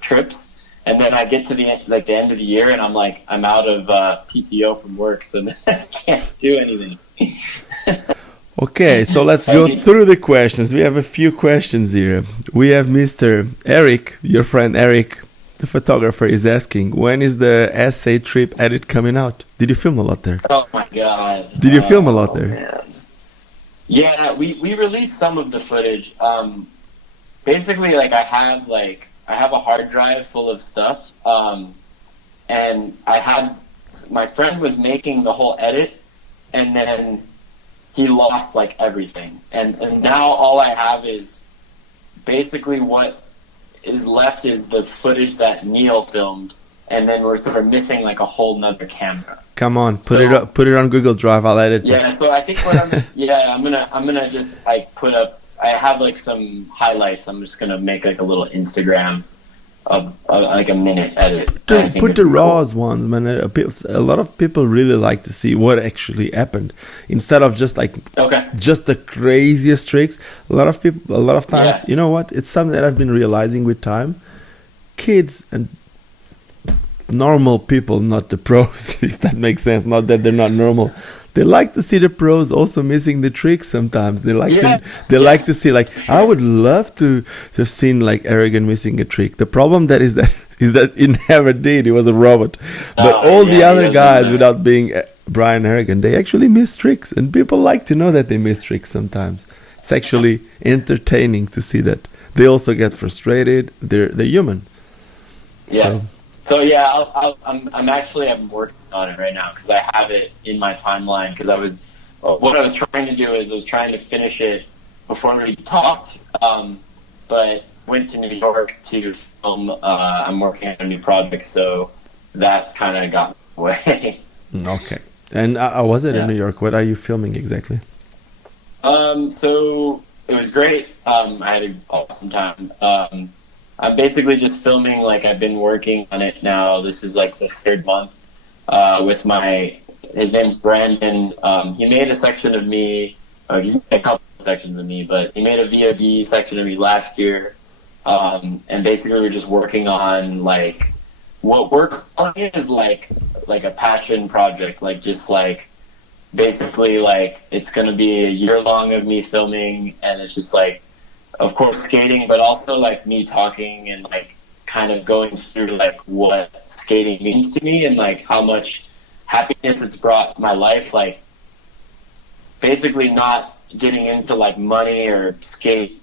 trips, and then I get to the end of the year, and I'm out of PTO from work, so then I can't do anything. Okay, so let's go through the questions. We have a few questions here. We have Mr. Eric, your friend Eric, the photographer, is asking, when is the SA trip edit coming out? Did you film a lot there? Oh my god! Did you film a lot there? Man. Yeah, we released some of the footage. Basically, like I have a hard drive full of stuff, and my friend was making the whole edit, and then he lost like everything, and now all I have is basically what is left is the footage that Neil filmed, and then we're sort of missing like a whole nother camera. Come on, put it on Google Drive. I'll edit it. Yeah, so I think what I'm gonna just like put up. I have like some highlights. I'm just gonna make like a little Instagram of like a minute edit. Put the raws ones, man. A lot of people really like to see what actually happened instead of just like just the craziest tricks. A lot of times, you know what? It's something that I've been realizing with time. Kids and normal people, not the pros, if that makes sense. Not that they're not normal. They like to see the pros also missing the tricks sometimes. They like to see, like, I would love to have seen like Aragon missing a trick. The problem is that he never did. He was a robot. But all the other guys, without being Brian Aragon, they actually miss tricks, and people like to know that they miss tricks sometimes. It's actually entertaining to see that. They also get frustrated. They're human. Yeah. So yeah, I'm working on it right now because I have it in my timeline. Because what I was trying to do is I was trying to finish it before we talked, but went to New York to film. I'm working on a new project, so that kind of got away. Okay. And was it in New York? What are you filming exactly? So it was great. I had an awesome time. I'm basically just filming, like I've been working on it now. This is like the third month with his name's Brandon. He made a section of me, he's made a couple of sections of me, but he made a VOD section of me last year. And basically we're just working on like, what we're calling it is like a passion project, like just like, basically like it's going to be a year long of me filming, and it's just like, of course, skating, but also like me talking and like kind of going through like what skating means to me and like how much happiness it's brought my life. Like basically not getting into like money or skate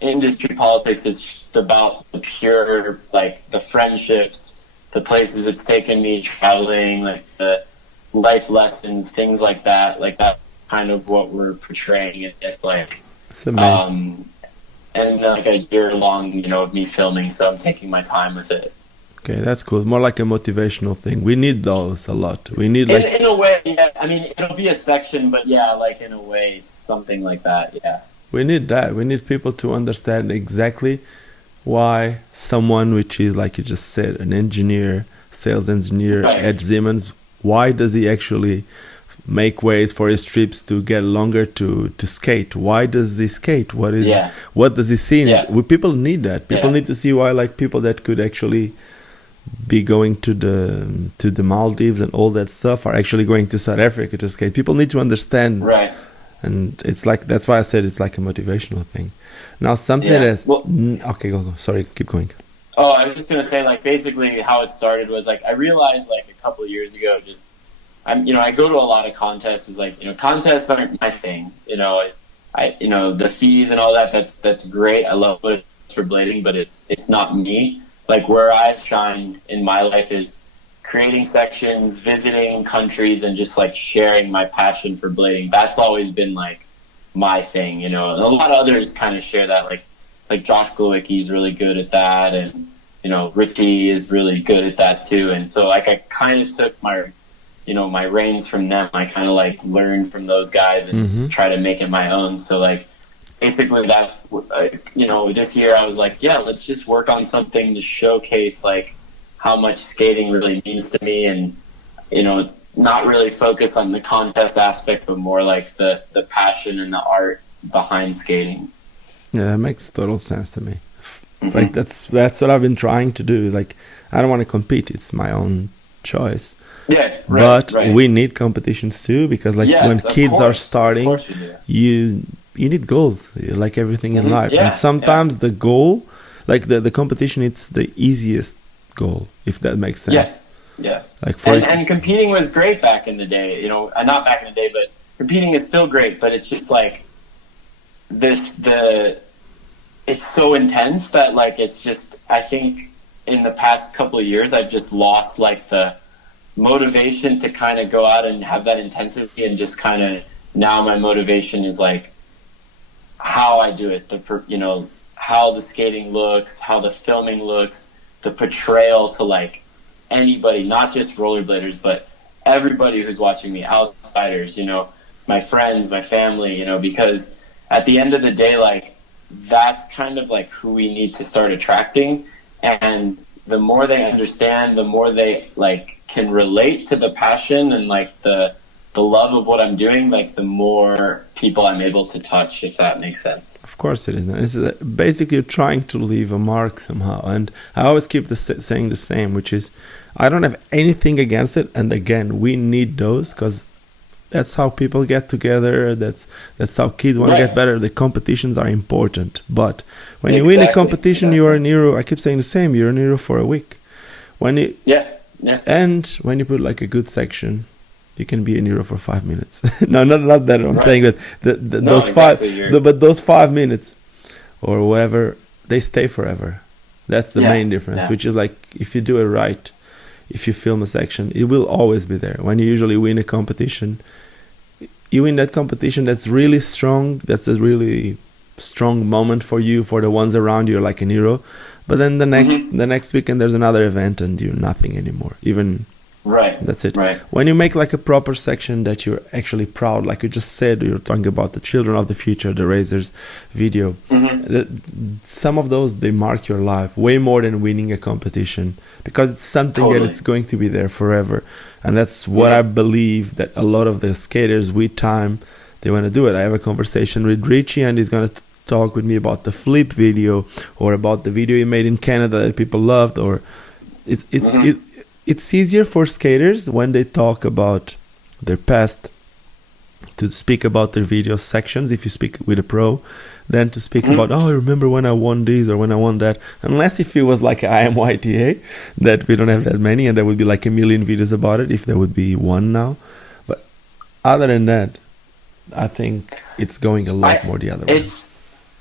industry politics. It's just about the pure, like the friendships, the places it's taken me traveling, like the life lessons, things like that. Like that's kind of what we're portraying in this, like, and like a year long, of me filming, so I'm taking my time with it. Okay, that's cool. More like a motivational thing. We need those a lot. We need like in a way, yeah. I mean, it'll be a section, but yeah, like in a way, something like that, yeah. We need that. We need people to understand exactly why someone, which is like you just said, an engineer, sales engineer at Siemens, why does he actually make ways for his trips to get longer to skate? Why does he skate? What does he see in it? People need that. People need to see why, like, people that could actually be going to the Maldives and all that stuff are actually going to South Africa to skate. People need to understand, right? And it's like, that's why I said it's like a motivational thing. Now something okay, go. Sorry, keep going. Oh, I was just gonna say, like, basically how it started was like I realized like a couple of years ago, just I go to a lot of contests. Is like, contests aren't my thing. The fees and all that. That's great. I love it for blading, but it's not me. Like, where I've shined in my life is creating sections, visiting countries, and just like sharing my passion for blading. That's always been like my thing. And a lot of others kind of share that. Like Josh Glowicki's really good at that, and Richie is really good at that too. And so like I kind of took my my reins from them. I kind of like learned from those guys and try to make it my own. So like basically that's this year I was like, let's just work on something to showcase like how much skating really means to me, and not really focus on the contest aspect, but more like the passion and the art behind skating. Yeah, that makes total sense to me. It's like that's what I've been trying to do. Like I don't want to compete. It's my own choice. Yeah, But we need competitions too, because like when kids are starting, you need goals, like everything in life. And sometimes the goal, like the competition, it's the easiest goal, if that makes sense. Yes. Like and competing was great back in the day. You know, not back in the day, but competing is still great. But it's just like it's so intense that like it's just, I think in the past couple of years I've just lost like the motivation to kind of go out and have that intensity, and just kind of now my motivation is like how I do it, how the skating looks, how the filming looks, the portrayal to like anybody, not just rollerbladers, but everybody who's watching me, outsiders, my friends, my family, because at the end of the day, like that's kind of like who we need to start attracting. And the more they understand, the more they like can relate to the passion and like the love of what I'm doing, like the more people I'm able to touch, if that makes sense. Of course it is. It's basically trying to leave a mark somehow. And I always keep saying the same, which is I don't have anything against it. And again, we need those, because that's how people get together. That's how kids want to get better. The competitions are important. But when you win a competition, you are a hero. I keep saying the same. You're a hero for a week. And when you put like a good section, you can be a hero for 5 minutes. No, not that. I'm saying that those 5 minutes or whatever, they stay forever. That's the main difference. Which is like if you do it right, if you film a section, it will always be there. When you usually win a competition, you win that competition that's really strong. That's a really strong moment for you, for the ones around you, like a hero. But then the next weekend there's another event and you're nothing anymore. That's it. When you make like a proper section that you're actually proud, like you just said, you're talking about the children of the future, the Racers video. Some of those, they mark your life way more than winning a competition, because it's something that it's going to be there forever. And that's what I believe that a lot of the skaters with time, they want to do it. I have a conversation with Richie, and he's going to talk with me about the flip video, or about the video he made in Canada that people loved. Or it's easier for skaters when they talk about their past to speak about their video sections, if you speak with a pro, than to speak about, I remember when I won this or when I won that. Unless if it was like IMYTA, that we don't have that many, and there would be like a million videos about it, if there would be one now. But other than that, I think it's going a lot more the other way.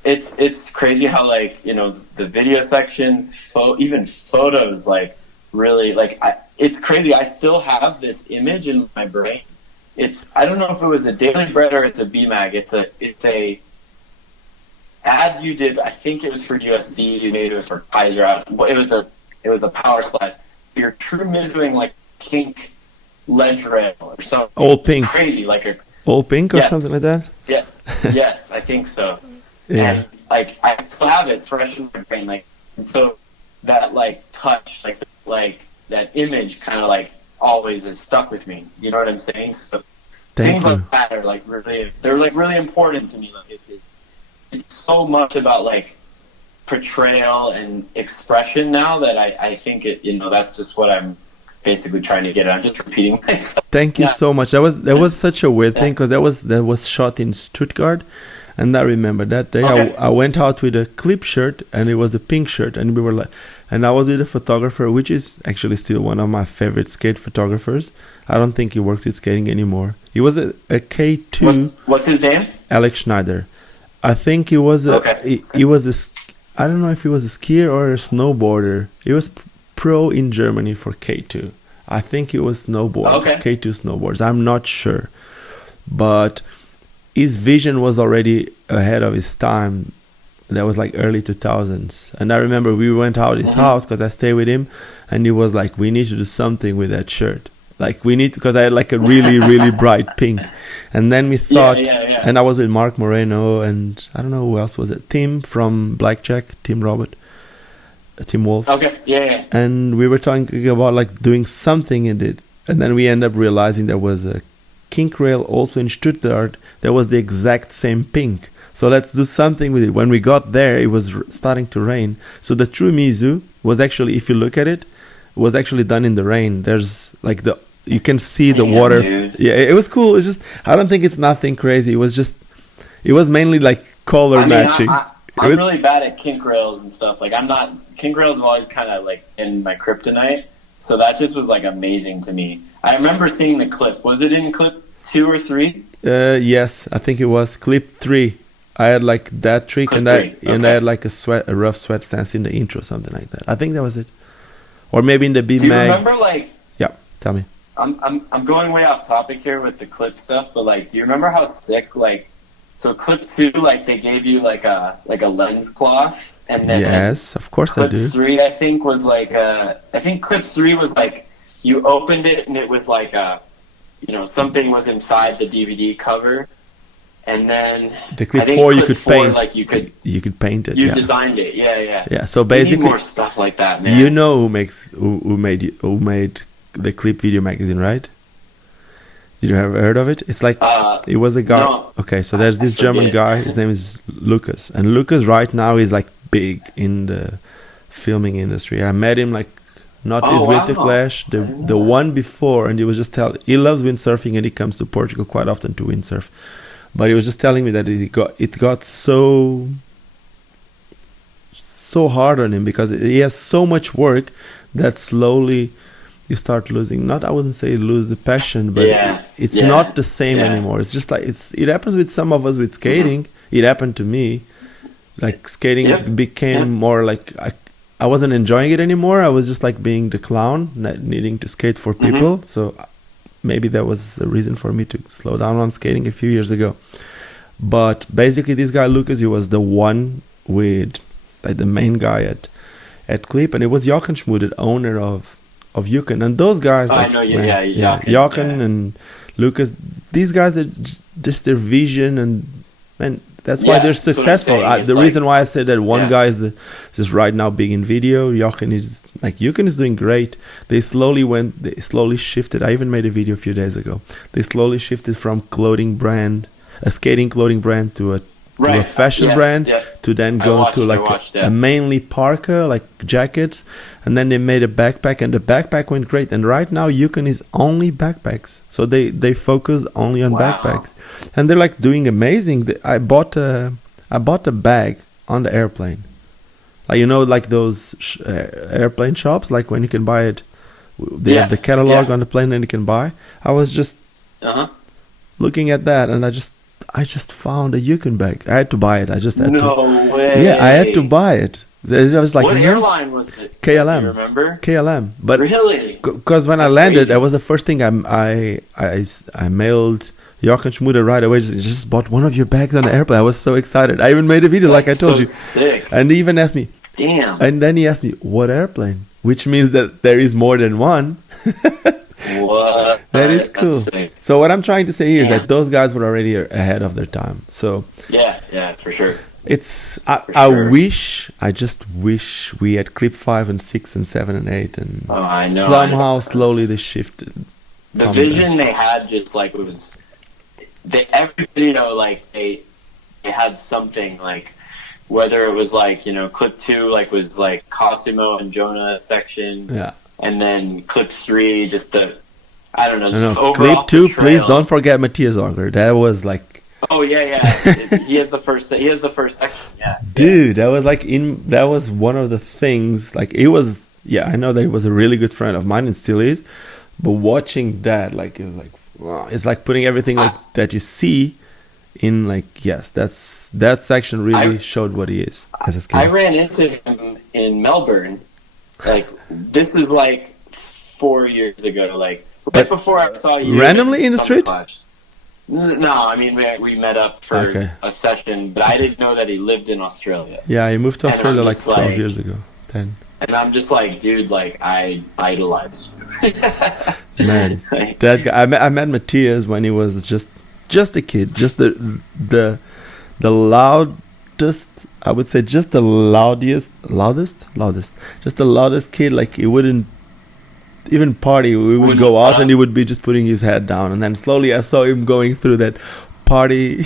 It's crazy how like, the video sections, even photos, like, really, like, it's crazy. I still have this image in my brain. I don't know if it was a Daily Bread or it's a BMAG. It's a ad you did. I think it was for USD. You made it for Kaiser. It was a power slide. You're true mizzling like kink ledge rail or something. Old pink. It's crazy, like a old pink or something like that. Yeah. Yes, I think so. And like I still have it fresh in my brain. Like, and so that like touch, like that image kind of like always is stuck with me. You know what I'm saying? So things like that are like really important to me. Like it's so much about like portrayal and expression now that I think that's just what I'm basically trying to get at. I'm just repeating myself. Thank you so much. That was such a weird thing, because that was shot in Stuttgart. And I remember that day I went out with a clip shirt, and it was a pink shirt, and we were like, and I was with a photographer, which is actually still one of my favorite skate photographers. I don't think he works with skating anymore. He was a K2. What's his name? Alex Schneider. I think he was I don't know if he was a skier or a snowboarder. He was pro in Germany for K2. I think he was K2 snowboards. I'm not sure, but his vision was already ahead of his time. That was like early 2000s. And I remember we went out his house, because I stayed with him, and he was like, we need to do something with that shirt. Like because I had like a really, really bright pink. And then we thought, and I was with Mark Moreno, and I don't know who else was it. Tim from Blackjack, Tim Wolf. And we were talking about like doing something in it. And then we ended up realizing there was a kink rail also in Stuttgart that was the exact same pink. So let's do something with it. When we got there, it was starting to rain. So the true Mizu was actually, if you look at it, it was like a really, really bright pink. And then we thought, and I was with Mark Moreno, and I don't know who else was it. Tim from Blackjack, Tim Wolf. And we were talking about like doing something in it. And then we ended up realizing there was a kink rail also in Stuttgart that was the exact same pink. So let's do something with it. When we got there, it was starting to rain. So the true Mizu was actually, if you look at it, was actually done in the rain. There's like you can see the Damn, water. dude. Yeah, it was cool. It's just, I don't think it's nothing crazy. It was mainly like color matching. I'm really bad at kink rails and stuff. Like kink rails have always kind of like in my kryptonite. So that just was like amazing to me. I remember seeing the clip. Was it in clip 2 or 3? Yes, I think it was clip 3. I had like that trick, Clip and three, I okay. had like a rough sweat stance in the intro, something like that. I think that was it, or maybe in the B Do you mag. remember like? Yeah, tell me. I'm going way off topic here with the clip stuff, but like, do you remember how sick like? So clip 2, like they gave you like a lens cloth, and then Yes, of course I clip do. 3 I think was like I think clip 3 was like you opened it and it was like something was inside the DVD cover. And then The clip I think 4 you clip could 4, paint. Like you could Paint it. you Yeah. designed it. Yeah. Yeah. So We need basically, more stuff like that, man. you know who made the clip video magazine, right? Did you ever heard of it? It's like it was a guy. no. Okay, so there's this I German forget. guy. His name is Lucas, and Lucas right now is like big in the filming industry. I met him like not Oh, this wow. winter clash, the one before, and he was just he loves windsurfing and he comes to Portugal quite often to windsurf. But he was just telling me that it got so hard on him because he has so much work that slowly you start losing. I wouldn't say lose the passion, but it's not the same anymore. It's just like it happens with some of us with skating. It happened to me. Like skating became more like I wasn't enjoying it anymore. I was just like being the clown, not needing to skate for people. So maybe that was a reason for me to slow down on skating a few years ago. But basically, this guy Lucas, he was the one with like the main guy at Clip, and it was Jochen Schmude, owner of Yukon, and those guys. I know, Jochen and Lucas. These guys, just their vision and that's why they're successful. The reason why I said that one guy is just right now big in video. Yukon is doing great. They slowly shifted. I even made a video a few days ago. They slowly shifted from a skating clothing brand to a fashion brand, to then go to like a mainly parka, like jackets, and then they made a backpack, and the backpack went great. And right now Yukon is only backpacks, so they focused only on backpacks, and they're like doing amazing. I bought a bag on the airplane, like like those airplane shops, like when you can buy it, they have the catalog on the plane and you can buy. I was just looking at that, and I just found a Yukon bag. I had to buy it. I just had to. No way. Yeah, I had to buy it. I was like, what airline was it? KLM. Do you remember? KLM. But really? Because when I landed, that was the first thing I mailed Jochen Schmude right away. Just bought one of your bags on the airplane. I was so excited. I even made a video, like I told you. Sick. And he even asked me. Damn. And then he asked me, what airplane? Which means that there is more than one. What? That is cool. So what I'm trying to say here is that those guys were already ahead of their time. So yeah, for sure. I just wish we had clip 5 and 6 and 7 and 8, and somehow slowly they shifted. The vision they had just like was, every video like they had something, like whether it was like clip 2 like was like Cosimo and Jonah section, and then clip 3 just I don't know. Clip 2, please don't forget Matthias Auger. That was like. Oh yeah. He has the first section. Yeah. Dude, that was one of the things. Like it was. Yeah, I know that he was a really good friend of mine and still is. But watching that, like it was like, wow, it's like putting everything like that you see in like that section really showed what he is as a skater. I ran into him in Melbourne. Like this is like 4 years ago. Like. Right before I saw you. Randomly in the street? No, I mean, we met up for a session, but I didn't know that he lived in Australia. Yeah, he moved to Australia like 12 years ago. 10. And I'm just like, dude, like, I idolize you. Man, that guy, I met Matthias when he was just a kid. Just the loudest, I would say just the loudest. Just the loudest kid, like he wouldn't even party. We would go out and he would be just putting his head down, and then slowly I saw him going through that party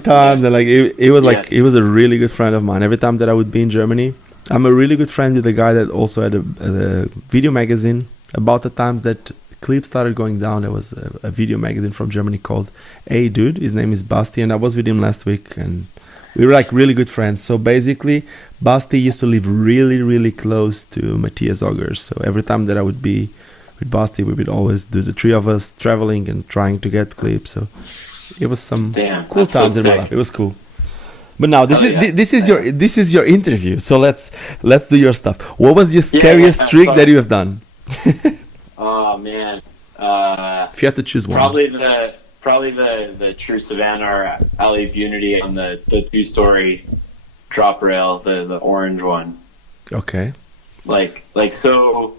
times, and like it was like he was a really good friend of mine. Every time that I would be in Germany, I'm a really good friend with a guy that also had a video magazine. About the times that clip started going down, there was a video magazine from Germany called Hey Dude. His name is Basti, and I was with him last week, and we were like really good friends. So basically, Basti used to live really, really close to Matthias Augers. So every time that I would be with Basti, we would always do the three of us traveling and trying to get clips. So it was some cool times in my life. It was cool. But now this is your interview. So let's do your stuff. What was your scariest trick that you have done? Oh man! If you had to choose one, probably the True Savannah or Alley of Unity on the 2-story drop rail, the orange one. Okay. Like so,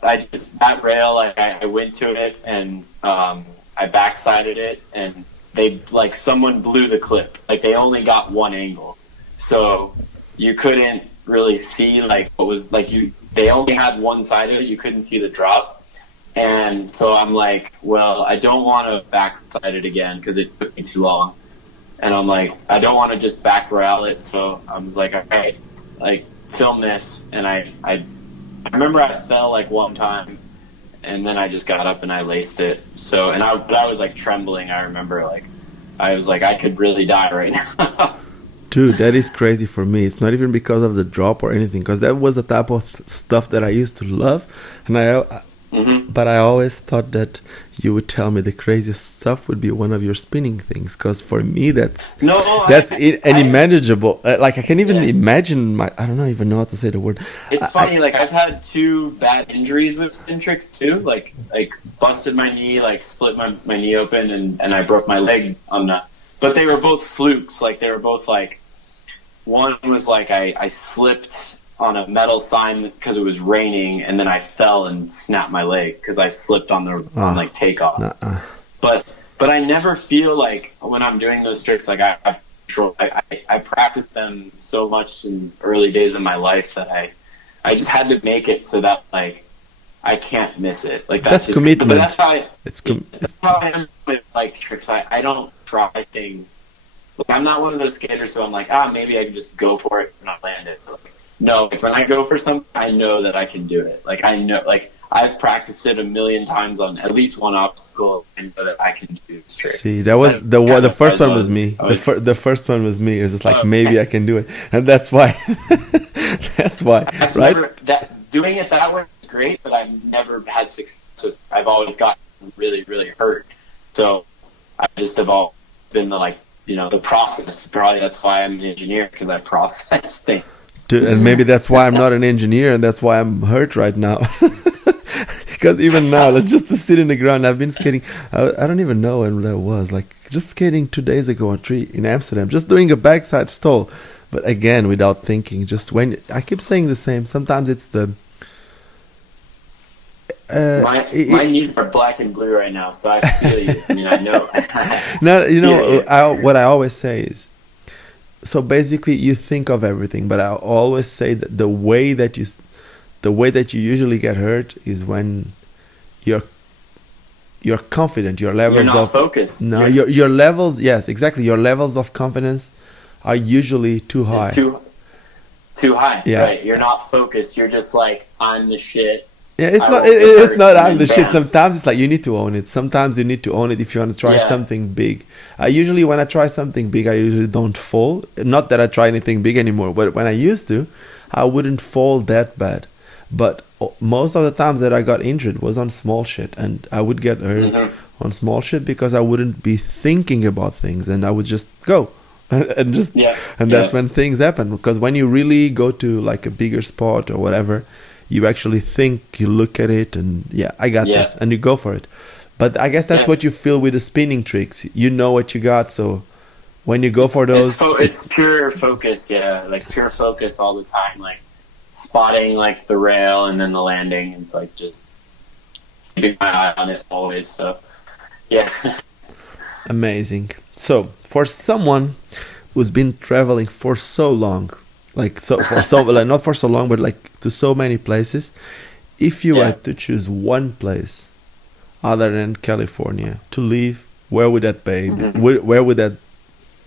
that rail. I went to it and I backsided it, and someone blew the clip. Like they only got one angle, so you couldn't really see what was they only had one side of it. You couldn't see the drop, and so I'm like, well, I don't want to backside it again because it took me too long, and I'm like, I don't want to just back rail it. So I was like, okay, film this, and I remember I fell one time. And then I just got up and I laced it. So, and I was trembling. I remember I was I could really die right now. Dude, that is crazy for me. It's not even because of the drop or anything, because that was the type of stuff that I used to love. And but I always thought that you would tell me the craziest stuff would be one of your spinning things, because for me that's unimaginable. I can't even imagine I don't even know how to say the word. It's funny. I've had 2 bad injuries with spin tricks too. Like busted my knee, split my knee open, and I broke my leg on that. But they were both flukes. They were both one was I slipped on a metal sign because it was raining, and then I fell and snapped my leg because I slipped on the takeoff. But I never feel when I'm doing those tricks I practiced them so much in early days of my life that I just had to make it so that I can't miss it. That's just commitment. But that's how that's how I am with tricks. I don't try things. I'm not one of those skaters who I'm maybe I can just go for it and not land it. No, when I go for something, I know that I can do it. I know, I've practiced it a million times on at least one obstacle, and know that I can do this trick. See, that was the first one was me. The first one was me. It was just maybe I can do it, and that's why. That's why, right? Doing it that way is great, but I've never had success. I've always gotten really, really hurt. So I just have always been the process. Probably that's why I'm an engineer, because I process things. Dude, and maybe that's why I'm not an engineer, and that's why I'm hurt right now. Because even now, just to sit in the ground, I've been skating. I don't even know when that was. Just skating 2 days ago in Amsterdam, just doing a backside stall. But again, without thinking, just when I keep saying the same. Sometimes it's the. My knees are black and blue right now, so I feel you. I mean, I know. No, what I always say is. So basically, you think of everything, but I always say that the way that you usually get hurt is when you're confident. Your levels you're not focused. No, your levels. Yes, exactly. Your levels of confidence are usually too high. It's too high. Yeah. Right. You're not focused. You're just I'm the shit. Yeah, it's not I'm the shit. Sometimes it's you need to own it. Sometimes you need to own it if you want to try something big. Usually when I try something big, I usually don't fall. Not that I try anything big anymore, but when I used to, I wouldn't fall that bad. But most of the times that I got injured was on small shit, and I would get hurt on small shit because I wouldn't be thinking about things, and I would just go. And that's when things happen. Because when you really go to a bigger sport or whatever, you actually think, you look at it, and I got this, and you go for it. But I guess that's what you feel with the spinning tricks. You know what you got, so when you go for those, it's pure focus. Pure focus all the time, spotting the rail and then the landing. It's just keeping my eye on it always. So amazing. So for someone who's been traveling for so long, not for so long, but to so many places, if you had to choose one place other than California to live, where would that be? Where would that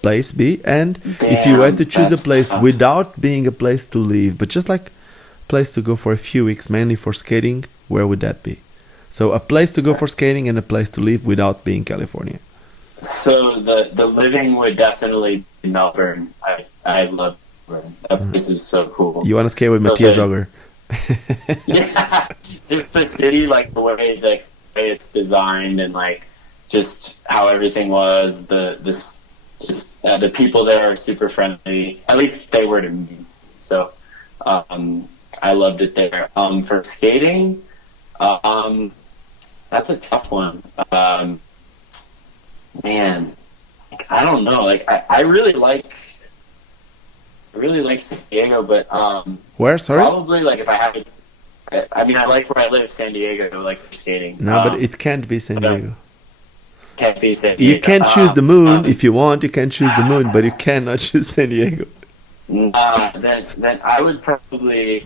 place be? And if you had to choose a place tough. without being a place to live, but just like place to go for a few weeks, mainly for skating, where would that be? So a place to go for skating and a place to live without being California. So the living would definitely be Melbourne. I love Melbourne. That place is so cool. You want to skate with So Matthias the- Auger. Yeah, just the city, like the way it's designed, and like just how everything was. The people there are super friendly. At least they were to me. So I loved it there. For skating, that's a tough one. Man, like, I don't know. Like I really like San Diego, but Where? Sorry? probably like if I had to, I mean, I like where I live, San Diego, like for skating. No, but it can't be San Diego. Can't be San Diego. You can choose the moon if you want. You can choose the moon, but you cannot choose San Diego. Then I would probably,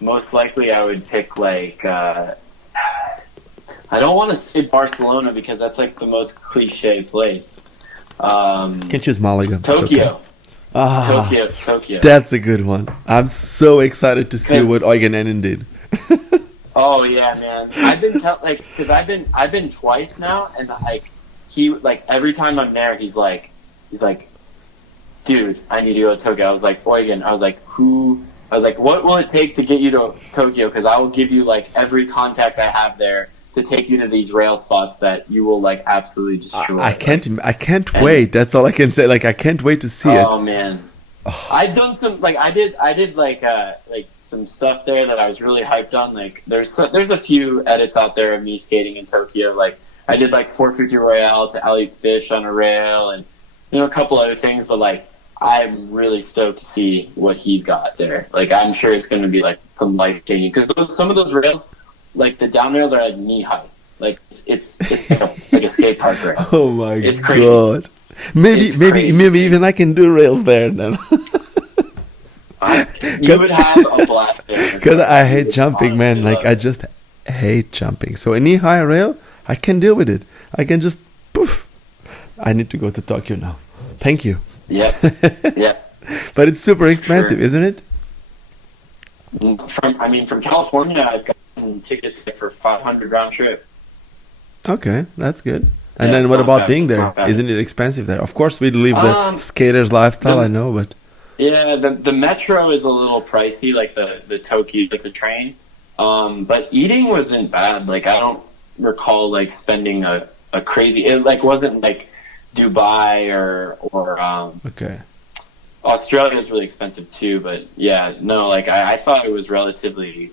most likely, I would pick like. I don't want to say Barcelona because that's like the most cliche place. You can choose Malaga. It's Tokyo. okay. Ah, Tokyo. that's a good one. I'm so excited to see 'Cause- what Eugen Ennen did. Oh yeah, man. I've been because I've been twice now, and like he like every time I'm there, he's like, dude, I need to go to Tokyo. I was like, Eugen. I was like, what will it take to get you to Tokyo? Because I will give you like every contact I have there to take you to these rail spots that you will like absolutely destroy. I can't wait. That's all I can say. Like I can't wait to see it. Oh man, I've done some like I did like some stuff there that I was really hyped on. Like there's a few edits out there of me skating in Tokyo. Like I did like 450 Royale to Elliot Fish on a rail, and a couple other things. But like I'm really stoked to see what he's got there. Like I'm sure it's going to be like some life changing because some of those rails, like the down rails are like knee high. Like it's like a skate park rail. Oh my It's crazy. god! Maybe even I can do rails there then. You would have a blast there. Because I hate You would jumping, man. honestly Like love I just hate jumping. So a knee high rail, I can deal with it. I can just poof. I need to go to Tokyo now. Thank you. it. Yep. But it's super expensive, Sure. isn't it? From California, I've gotten tickets for 500 round trip. Okay, that's good. And Yeah, then it's what not about bad. being It's there? not bad. Isn't it expensive there? Of course, we live the skater's lifestyle, I know, but Yeah, the metro is a little pricey, like the Tokyo, like the train. But eating wasn't bad. Like I don't recall like spending a crazy. It like wasn't like Dubai or okay. Australia is really expensive too. But yeah, no, like I thought it was relatively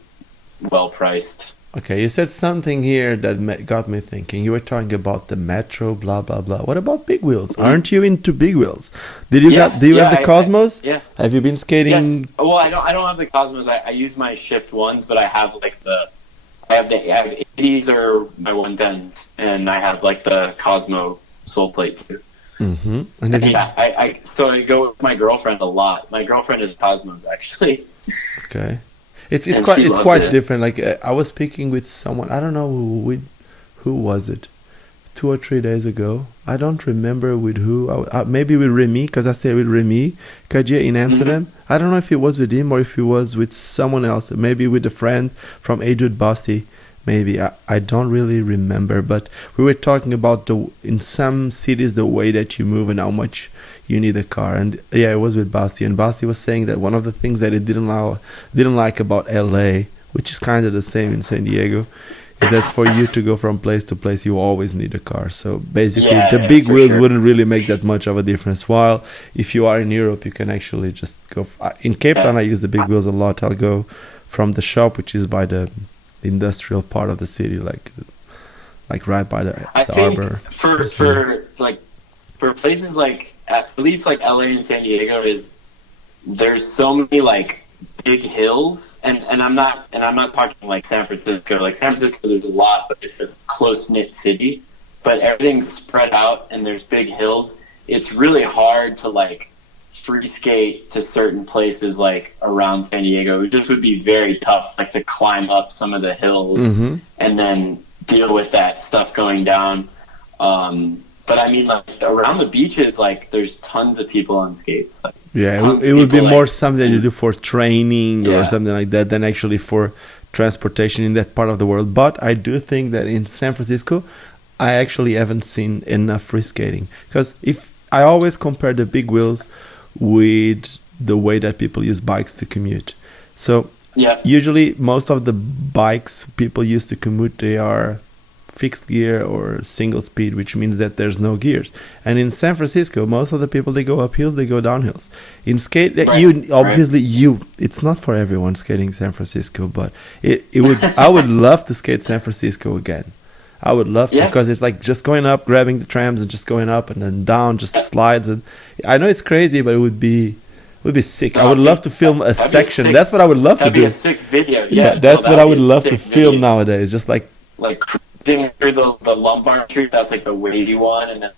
well priced. Okay, you said something here that got me thinking. You were talking about the metro, blah blah blah. What about big wheels? Aren't you into big wheels? Do you have the Cosmos? Yeah. Have you been skating? Yes. Well, I don't have the Cosmos. I use my Shift ones, but I have like I have 80s or my 110s, and I have like the Cosmo sole plate too. Mm-hmm. And if Yeah, so I go with my girlfriend a lot. My girlfriend is Cosmos actually. okay, it's And quite she it's loved quite it. different. Like I was speaking with someone. I don't know who was it. 2 or 3 days ago. I don't remember with who. Maybe with Remy, because I stayed with Remy Kadia in Amsterdam. I don't know if it was with him or if it was with someone else. Maybe with a friend from Adrian Basti. Maybe I don't really remember. But we were talking about in some cities the way that you move and how much you need a car. And yeah, it was with Basti. And Basti was saying that one of the things that he didn't like about LA, which is kind of the same in San Diego, is that for you to go from place to place, you always need a car. So basically, the big for wheels sure. wouldn't really make that much of a difference. While if you are in Europe, you can actually just go. In Cape Town, I use the big wheels a lot. I'll go from the shop, which is by the industrial part of the city, like right by the think harbor. for places like at least like LA and San Diego there's so many like big hills, and I'm not talking like San Francisco. Like San Francisco, there's a lot, but it's a close knit city. But everything's spread out, and there's big hills. It's really hard to like free skate to certain places like around San Diego. It just would be very tough, like to climb up some of the hills and then deal with that stuff going down. But But I mean, like around the beaches, like there's tons of people on skates. Like, Yeah, it would be people, more like, something that you do for training or yeah, something like that than actually for transportation in that part of the world. But I do think that in San Francisco, I actually haven't seen enough free skating, because if I always compare the big wheels with the way that people use bikes to commute. So yeah, usually most of the bikes people use to commute, they are fixed gear or single speed, which means that there's no gears. And in San Francisco, most of the people, they go up hills, they go down hills. In skate, it's not for everyone skating in San Francisco, but it would I would love to skate San Francisco again. I would love to, because it's like just going up, grabbing the trams, and just going up and then down, just slides. And I know it's crazy, but it would be sick. I would love to film a section. That's what I would love to do. That'd be a sick video. Yeah, that's what I would love to film nowadays. Just like cruising through the Lombard Street. That's like the wavy one, and then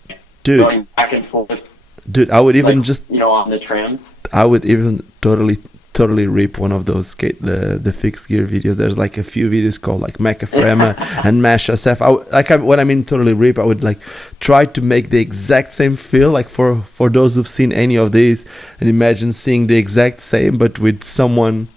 going back and forth. Dude, I would even on the trams. I would even totally rip one of those the fixed gear videos. There's like a few videos called like Mecha Frema and Mash SF. What I mean totally rip, I would like try to make the exact same feel, like for those who've seen any of these, and imagine seeing the exact same but with someone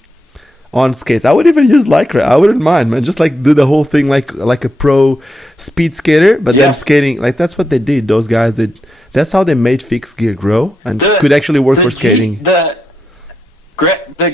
on skates. I would even use Lycra. I wouldn't mind, man. Just like do the whole thing like a pro speed skater, but then skating. Like that's what they did. Those guys did. That's how they made fixed gear grow and could actually work for skating. The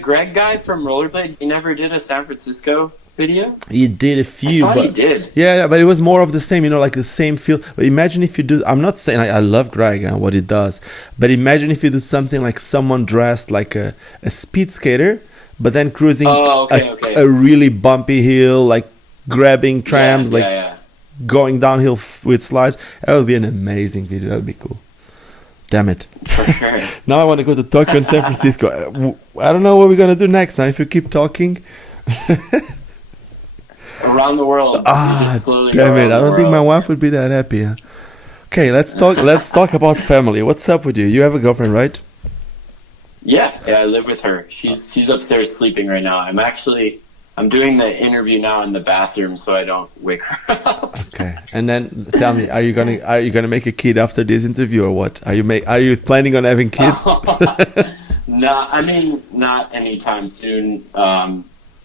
Greg guy from Rollerblade, he never did a San Francisco video? He did a few, but he did. Yeah, but it was more of the same, like the same feel. But imagine if you do, I'm not saying I love Greg and what he does, but imagine if you do something like someone dressed like a speed skater, but then cruising a really bumpy hill, like grabbing trams, going downhill with slides. That would be an amazing video. That would be cool. Damn it. For sure. Now I want to go to Tokyo and San Francisco. I don't know what we're going to do next now if you keep talking. Around the world. Damn it. I don't think my wife would be that happy. Huh? Okay, let's talk about family. What's up with you? You have a girlfriend, right? Yeah, I live with her. She's upstairs sleeping right now. I'm doing the interview now in the bathroom so I don't wake her up. Okay. And then tell me, are you gonna make a kid after this interview or what? Are you planning on having kids? No, I mean not anytime soon.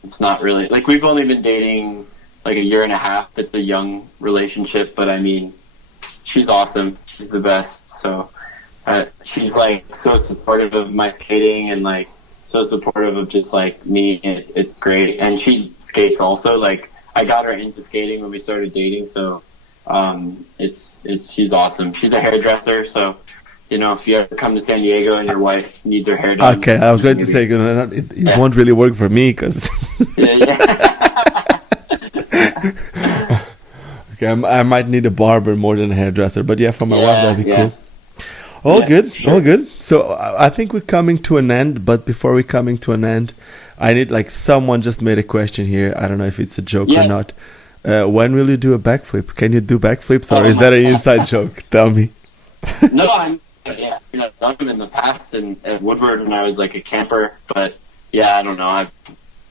It's not really, like, we've only been dating like a year and a half. It's a young relationship, but I mean, she's awesome. She's the best. So she's like so supportive of my skating and like so supportive of just like me. It's great. And she skates also. Like I got her into skating when we started dating. So she's awesome. She's a hairdresser. So, if you ever come to San Diego and your wife needs her hair done. Okay, I was going to say it won't really work for me because. Okay, I might need a barber more than a hairdresser, but for my wife that'd be cool. All good. So I think we're coming to an end, but before we're coming to an end, I need, like, someone just made a question here. I don't know if it's a joke or not. When will you do a backflip? Can you do backflips, or is that an inside joke? Tell me. No, I've done them in the past at Woodward when I was like a camper, but I don't know.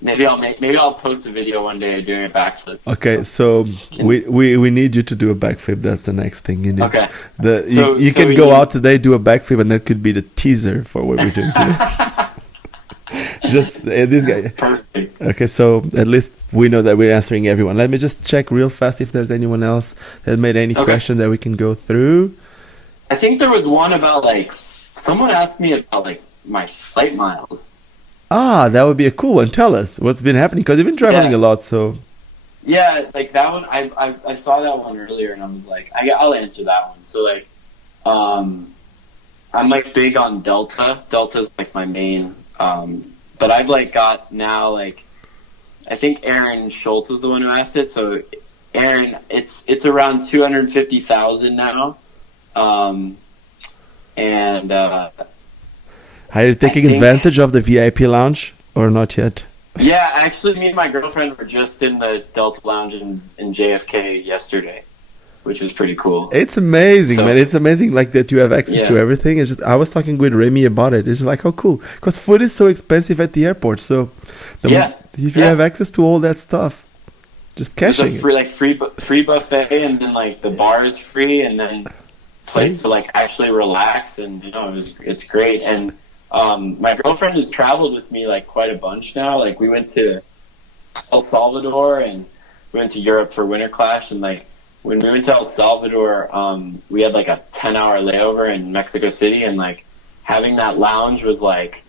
Maybe I'll post a video one day doing a backflip. Okay, so we need you to do a backflip. That's the next thing you need. Okay. You can go out today, do a backflip, and that could be the teaser for what we're doing today. Just this guy. Perfect. Okay, so at least we know that we're answering everyone. Let me just check real fast if there's anyone else that made any question that we can go through. I think there was one about, like, someone asked me about, like, my flight miles. That would be a cool one. Tell us what's been happening, because you've been traveling a lot. So like that one, I saw that one earlier, and I was like, I'll answer that one. So like, I'm like big on Delta. Delta's like my main, but I've like got now, like, I think Aaron Schultz was the one who asked it. So Aaron, it's around 250,000 now, and. Are you taking advantage of the VIP lounge or not yet? Yeah, actually, me and my girlfriend were just in the Delta Lounge in JFK yesterday, which was pretty cool. It's amazing, man. It's amazing, like, that you have access to everything. It's just, I was talking with Remy about it. It's like, oh, cool. Because food is so expensive at the airport. So if you have access to all that stuff, just cashing free buffet, and then like the bar is free, and then place to like actually relax, and it's great. And my girlfriend has traveled with me like quite a bunch now. Like we went to El Salvador and we went to Europe for Winter Clash, and like when we went to El Salvador, we had like a 10-hour layover in Mexico City, and like having that lounge was like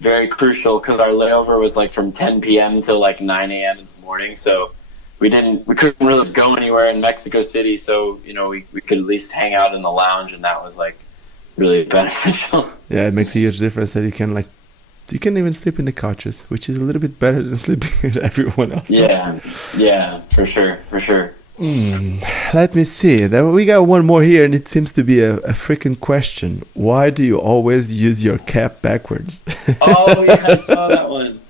very crucial because our layover was like from 10 p.m. till like 9 a.m. in the morning. So we couldn't really go anywhere in Mexico City. So, we could at least hang out in the lounge, and that was like really beneficial. Yeah, it makes a huge difference that you can even sleep in the couches, which is a little bit better than sleeping with everyone else. Yeah, for sure. Let me see. Then we got one more here, and it seems to be a freaking question. Why do you always use your cap backwards? Oh, yeah, I saw that one.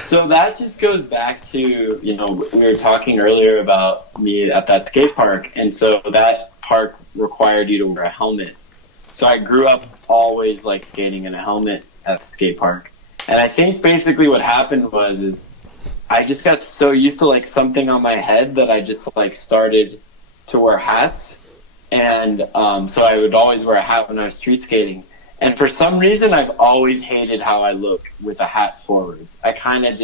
So that just goes back to, we were talking earlier about me at that skate park, and so that park required you to wear a helmet. So I grew up always like skating in a helmet at the skate park. And I think basically what happened was I just got so used to like something on my head that I just like started to wear hats. And so I would always wear a hat when I was street skating. And for some reason, I've always hated how I look with a hat forwards. I kind of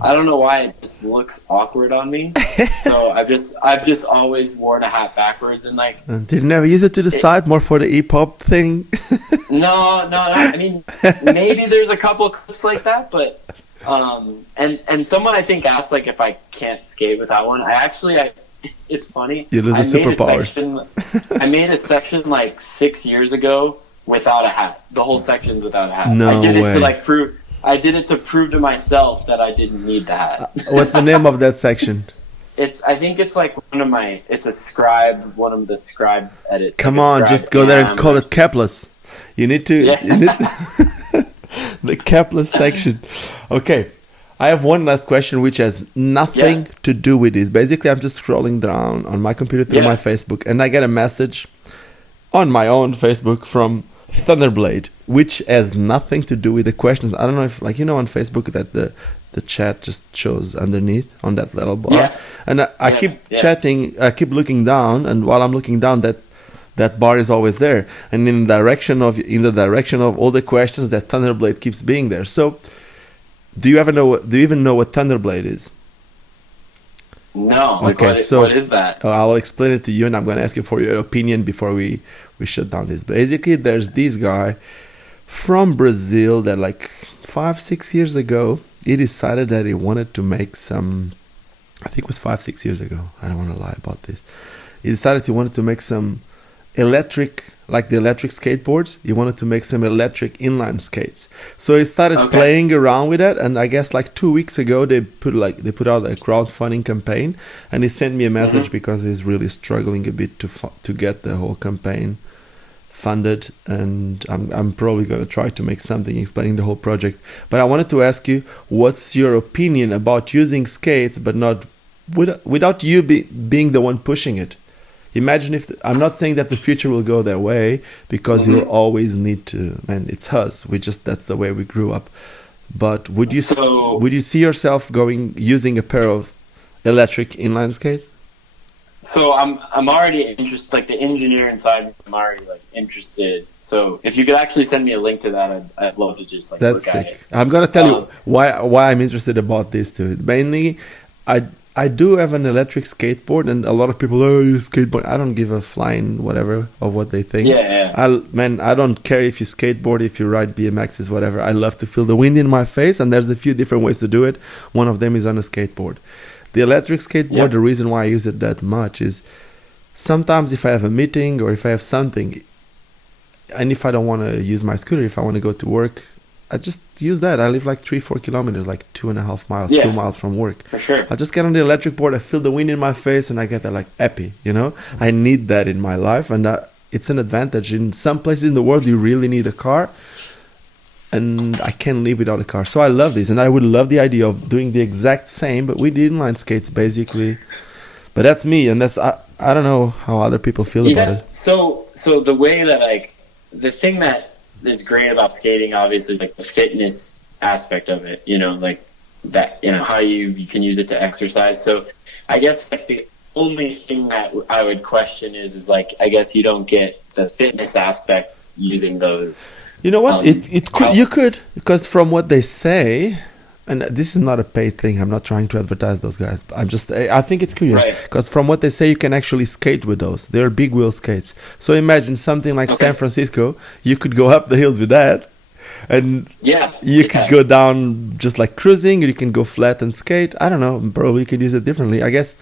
I don't know why, it just looks awkward on me. So I've just always worn a hat backwards, and like. Did you never use it to the side, more for the E-pop thing? No. I mean, maybe there's a couple of clips like that, but and someone I think asked like if I can't skate without one. It's funny. You lose the superpowers. I made a section like 6 years ago without a hat. The whole section's without a hat. No I did way. I did it to prove to myself that I didn't need the hat. What's the name of that section? I think it's like it's one of the scribe edits. Come like on, just go there and call it capless. You need to, the capless section. Okay. I have one last question which has nothing to do with this. Basically, I'm just scrolling down on my computer through my Facebook, and I get a message on my own Facebook from Thunderblade, which has nothing to do with the questions. I don't know if, on Facebook that the chat just shows underneath on that little bar. Yeah. And I keep chatting, I keep looking down, and while I'm looking down, that bar is always there. And in the direction of all the questions, that Thunderblade keeps being there. So, do you even know what Thunderblade is? No. Okay, what is that? I'll explain it to you, and I'm going to ask you for your opinion before we shut down this. Basically, there's this guy from Brazil that like 5-6 years ago, he decided that he wanted to make some, I think it was 5-6 years ago. I don't want to lie about this. He decided he wanted to make some electric, like the electric skateboards. He wanted to make some electric inline skates. So he started playing around with it, and I guess like 2 weeks ago they put out a crowdfunding campaign, and he sent me a message because he's really struggling a bit to get the whole campaign funded, and I'm probably going to try to make something explaining the whole project. But I wanted to ask you, what's your opinion about using skates but not without you being the one pushing it? Imagine if I'm not saying that the future will go that way, because you'll always need to, man, it's us. That's the way we grew up. But would you see yourself using a pair of electric inline skates? So I'm already interested, like the engineer inside, I'm already like interested. So if you could actually send me a link to that, I'd love to just like look at it. I'm gonna tell you why I'm interested about this too. Mainly, I do have an electric skateboard, and a lot of people, you skateboard. I don't give a flying whatever of what they think. I don't care if you skateboard, if you ride BMXs, whatever. I love to feel the wind in my face, and there's a few different ways to do it. One of them is on a skateboard. The electric skateboard, the reason why I use it that much is sometimes if I have a meeting or if I have something, and if I don't want to use my scooter, if I want to go to work, I just use that. I live like 3-4 kilometers, like 2.5 miles, 2 miles from work. For sure. I just get on the electric board, I feel the wind in my face, and I get that like happy, I need that in my life, and it's an advantage. In some places in the world, you really need a car, and I can't live without a car. So I love this, and I would love the idea of doing the exact same, but with the inline skates, basically. But that's me, and that's I don't know how other people feel about it. So the way that the thing that is great about skating, obviously, like the fitness aspect of it, like that, how you can use it to exercise. So I guess like only thing that I would question is like, I guess you don't get the fitness aspect using those. You know what? You could, because from what they say, and this is not a paid thing. I'm not trying to advertise those guys. But I think it's curious because from what they say, you can actually skate with those. They're big wheel skates. So imagine something like San Francisco. You could go up the hills with that, and you could go down just like cruising. Or you can go flat and skate. I don't know. Probably you could use it differently. I guess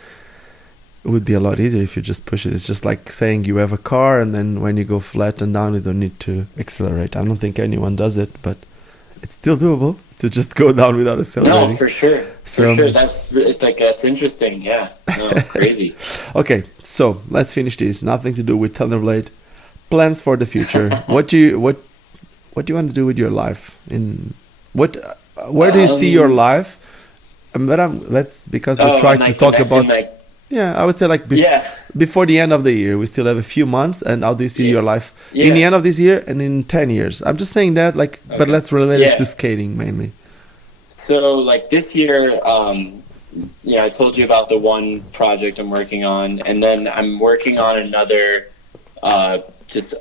it would be a lot easier if you just push it. It's just like saying you have a car, and then when you go flat and down, you don't need to accelerate. I don't think anyone does it, but it's still doable to just go down without accelerating. No, for sure. For sure. That's interesting. Yeah. No, crazy. Okay, so let's finish this. Nothing to do with Thunderblade. Plans for the future. What do you want to do with your life? Where do you see your life? Because we tried to talk about. I would say before the end of the year. We still have a few months, and how do you see your life in the end of this year and in 10 years? I'm just saying that, but let's relate it to skating mainly. So, like this year, I told you about the one project I'm working on, and then I'm working on another just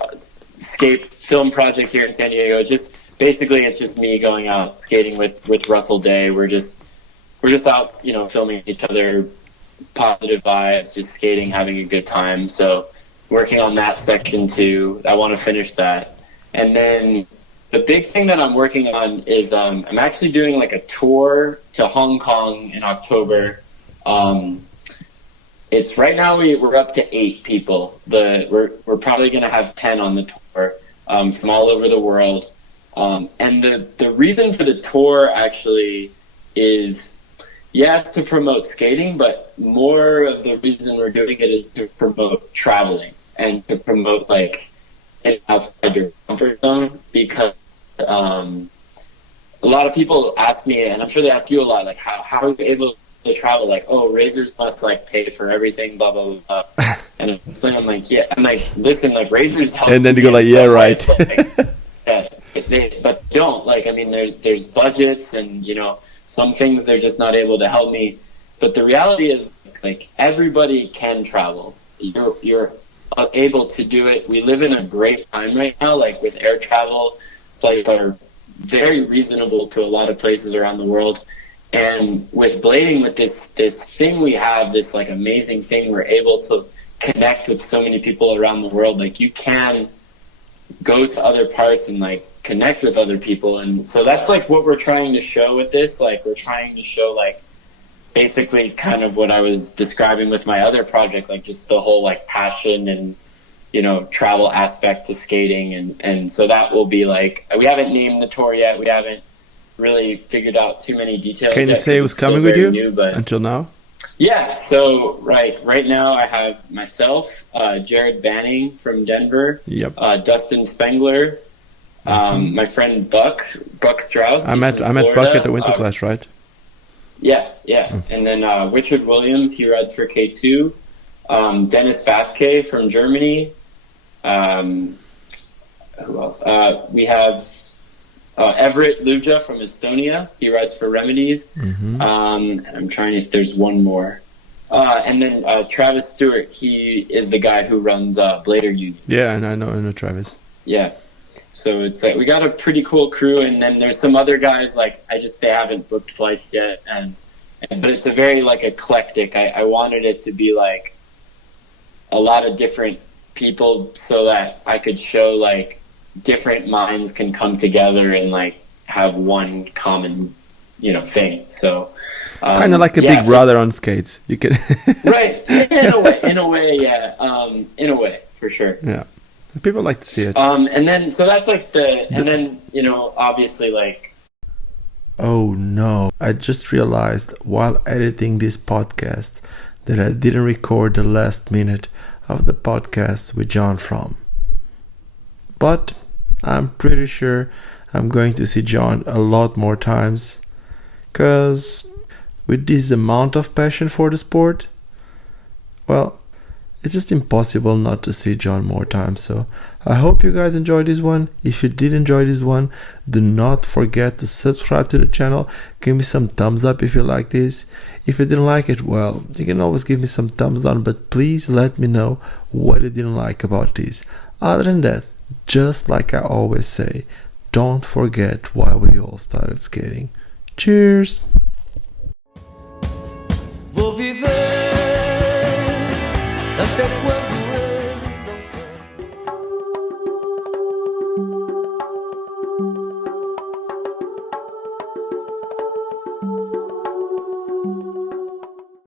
skate film project here in San Diego. Just basically, it's just me going out skating with Russell Day. We're just out, filming each other. Positive vibes, just skating, having a good time. So working on that section too. I want to finish that. And then the big thing that I'm working on is I'm actually doing like a tour to Hong Kong in October. It's right now we're up to 8 people. We're probably going to have 10 on the tour from all over the world. And the reason for the tour actually is it's to promote skating, but more of the reason we're doing it is to promote traveling and to promote outside your comfort zone, because a lot of people ask me, and I'm sure they ask you a lot, like how are you able to travel? Like, Razors must pay for everything, blah blah blah. And I'm like, listen, Razors help. And then you go right. But they don't. There's budgets and some things they're just not able to help me. But the reality is, everybody can travel. You're able to do it. We live in a great time right now. With air travel, flights are very reasonable to a lot of places around the world. And with blading, with this thing we have, this amazing thing, we're able to connect with so many people around the world. You can go to other parts and connect with other people. And so that's what we're trying to show with this. We're trying to show basically kind of what I was describing with my other project, just the whole passion and travel aspect to skating. And so that will be we haven't named the tour yet. We haven't really figured out too many details. Can you say who's coming with you until now? Yeah, so right now I have myself, Jared Banning from Denver, Dustin Spengler, my friend Buck Strauss. I met Buck at the Winter Clash, right? Yeah. And then Richard Williams, he rides for K2. Dennis Bafke from Germany. Who else? We have Everett Luja from Estonia. He rides for Remedies. Mm-hmm. I'm trying if there's one more. And then Travis Stewart, he is the guy who runs Blader Union. Yeah, and I know Travis. Yeah. So it's we got a pretty cool crew, and then there's some other guys they haven't booked flights yet, but it's a very eclectic. I wanted it to be a lot of different people so that I could show different minds can come together and have one common thing. So kind of like a Big Brother on skates. You can right in a way, in a way for sure. Yeah. People like to see it. And then, so that's and then, obviously Oh no, I just realized while editing this podcast that I didn't record the last minute of the podcast with Jon Fromm. But I'm pretty sure I'm going to see Jon a lot more times, because with this amount of passion for the sport, well, it's just impossible not to see Jon more times. So I hope you guys enjoyed this one. If you did enjoy this one, do not forget to subscribe to the channel. Give me some thumbs up if you like this. If you didn't like it, well, you can always give me some thumbs down, but please let me know what you didn't like about this. Other than that, just like I always say, don't forget why we all started skating. Cheers! Vou viver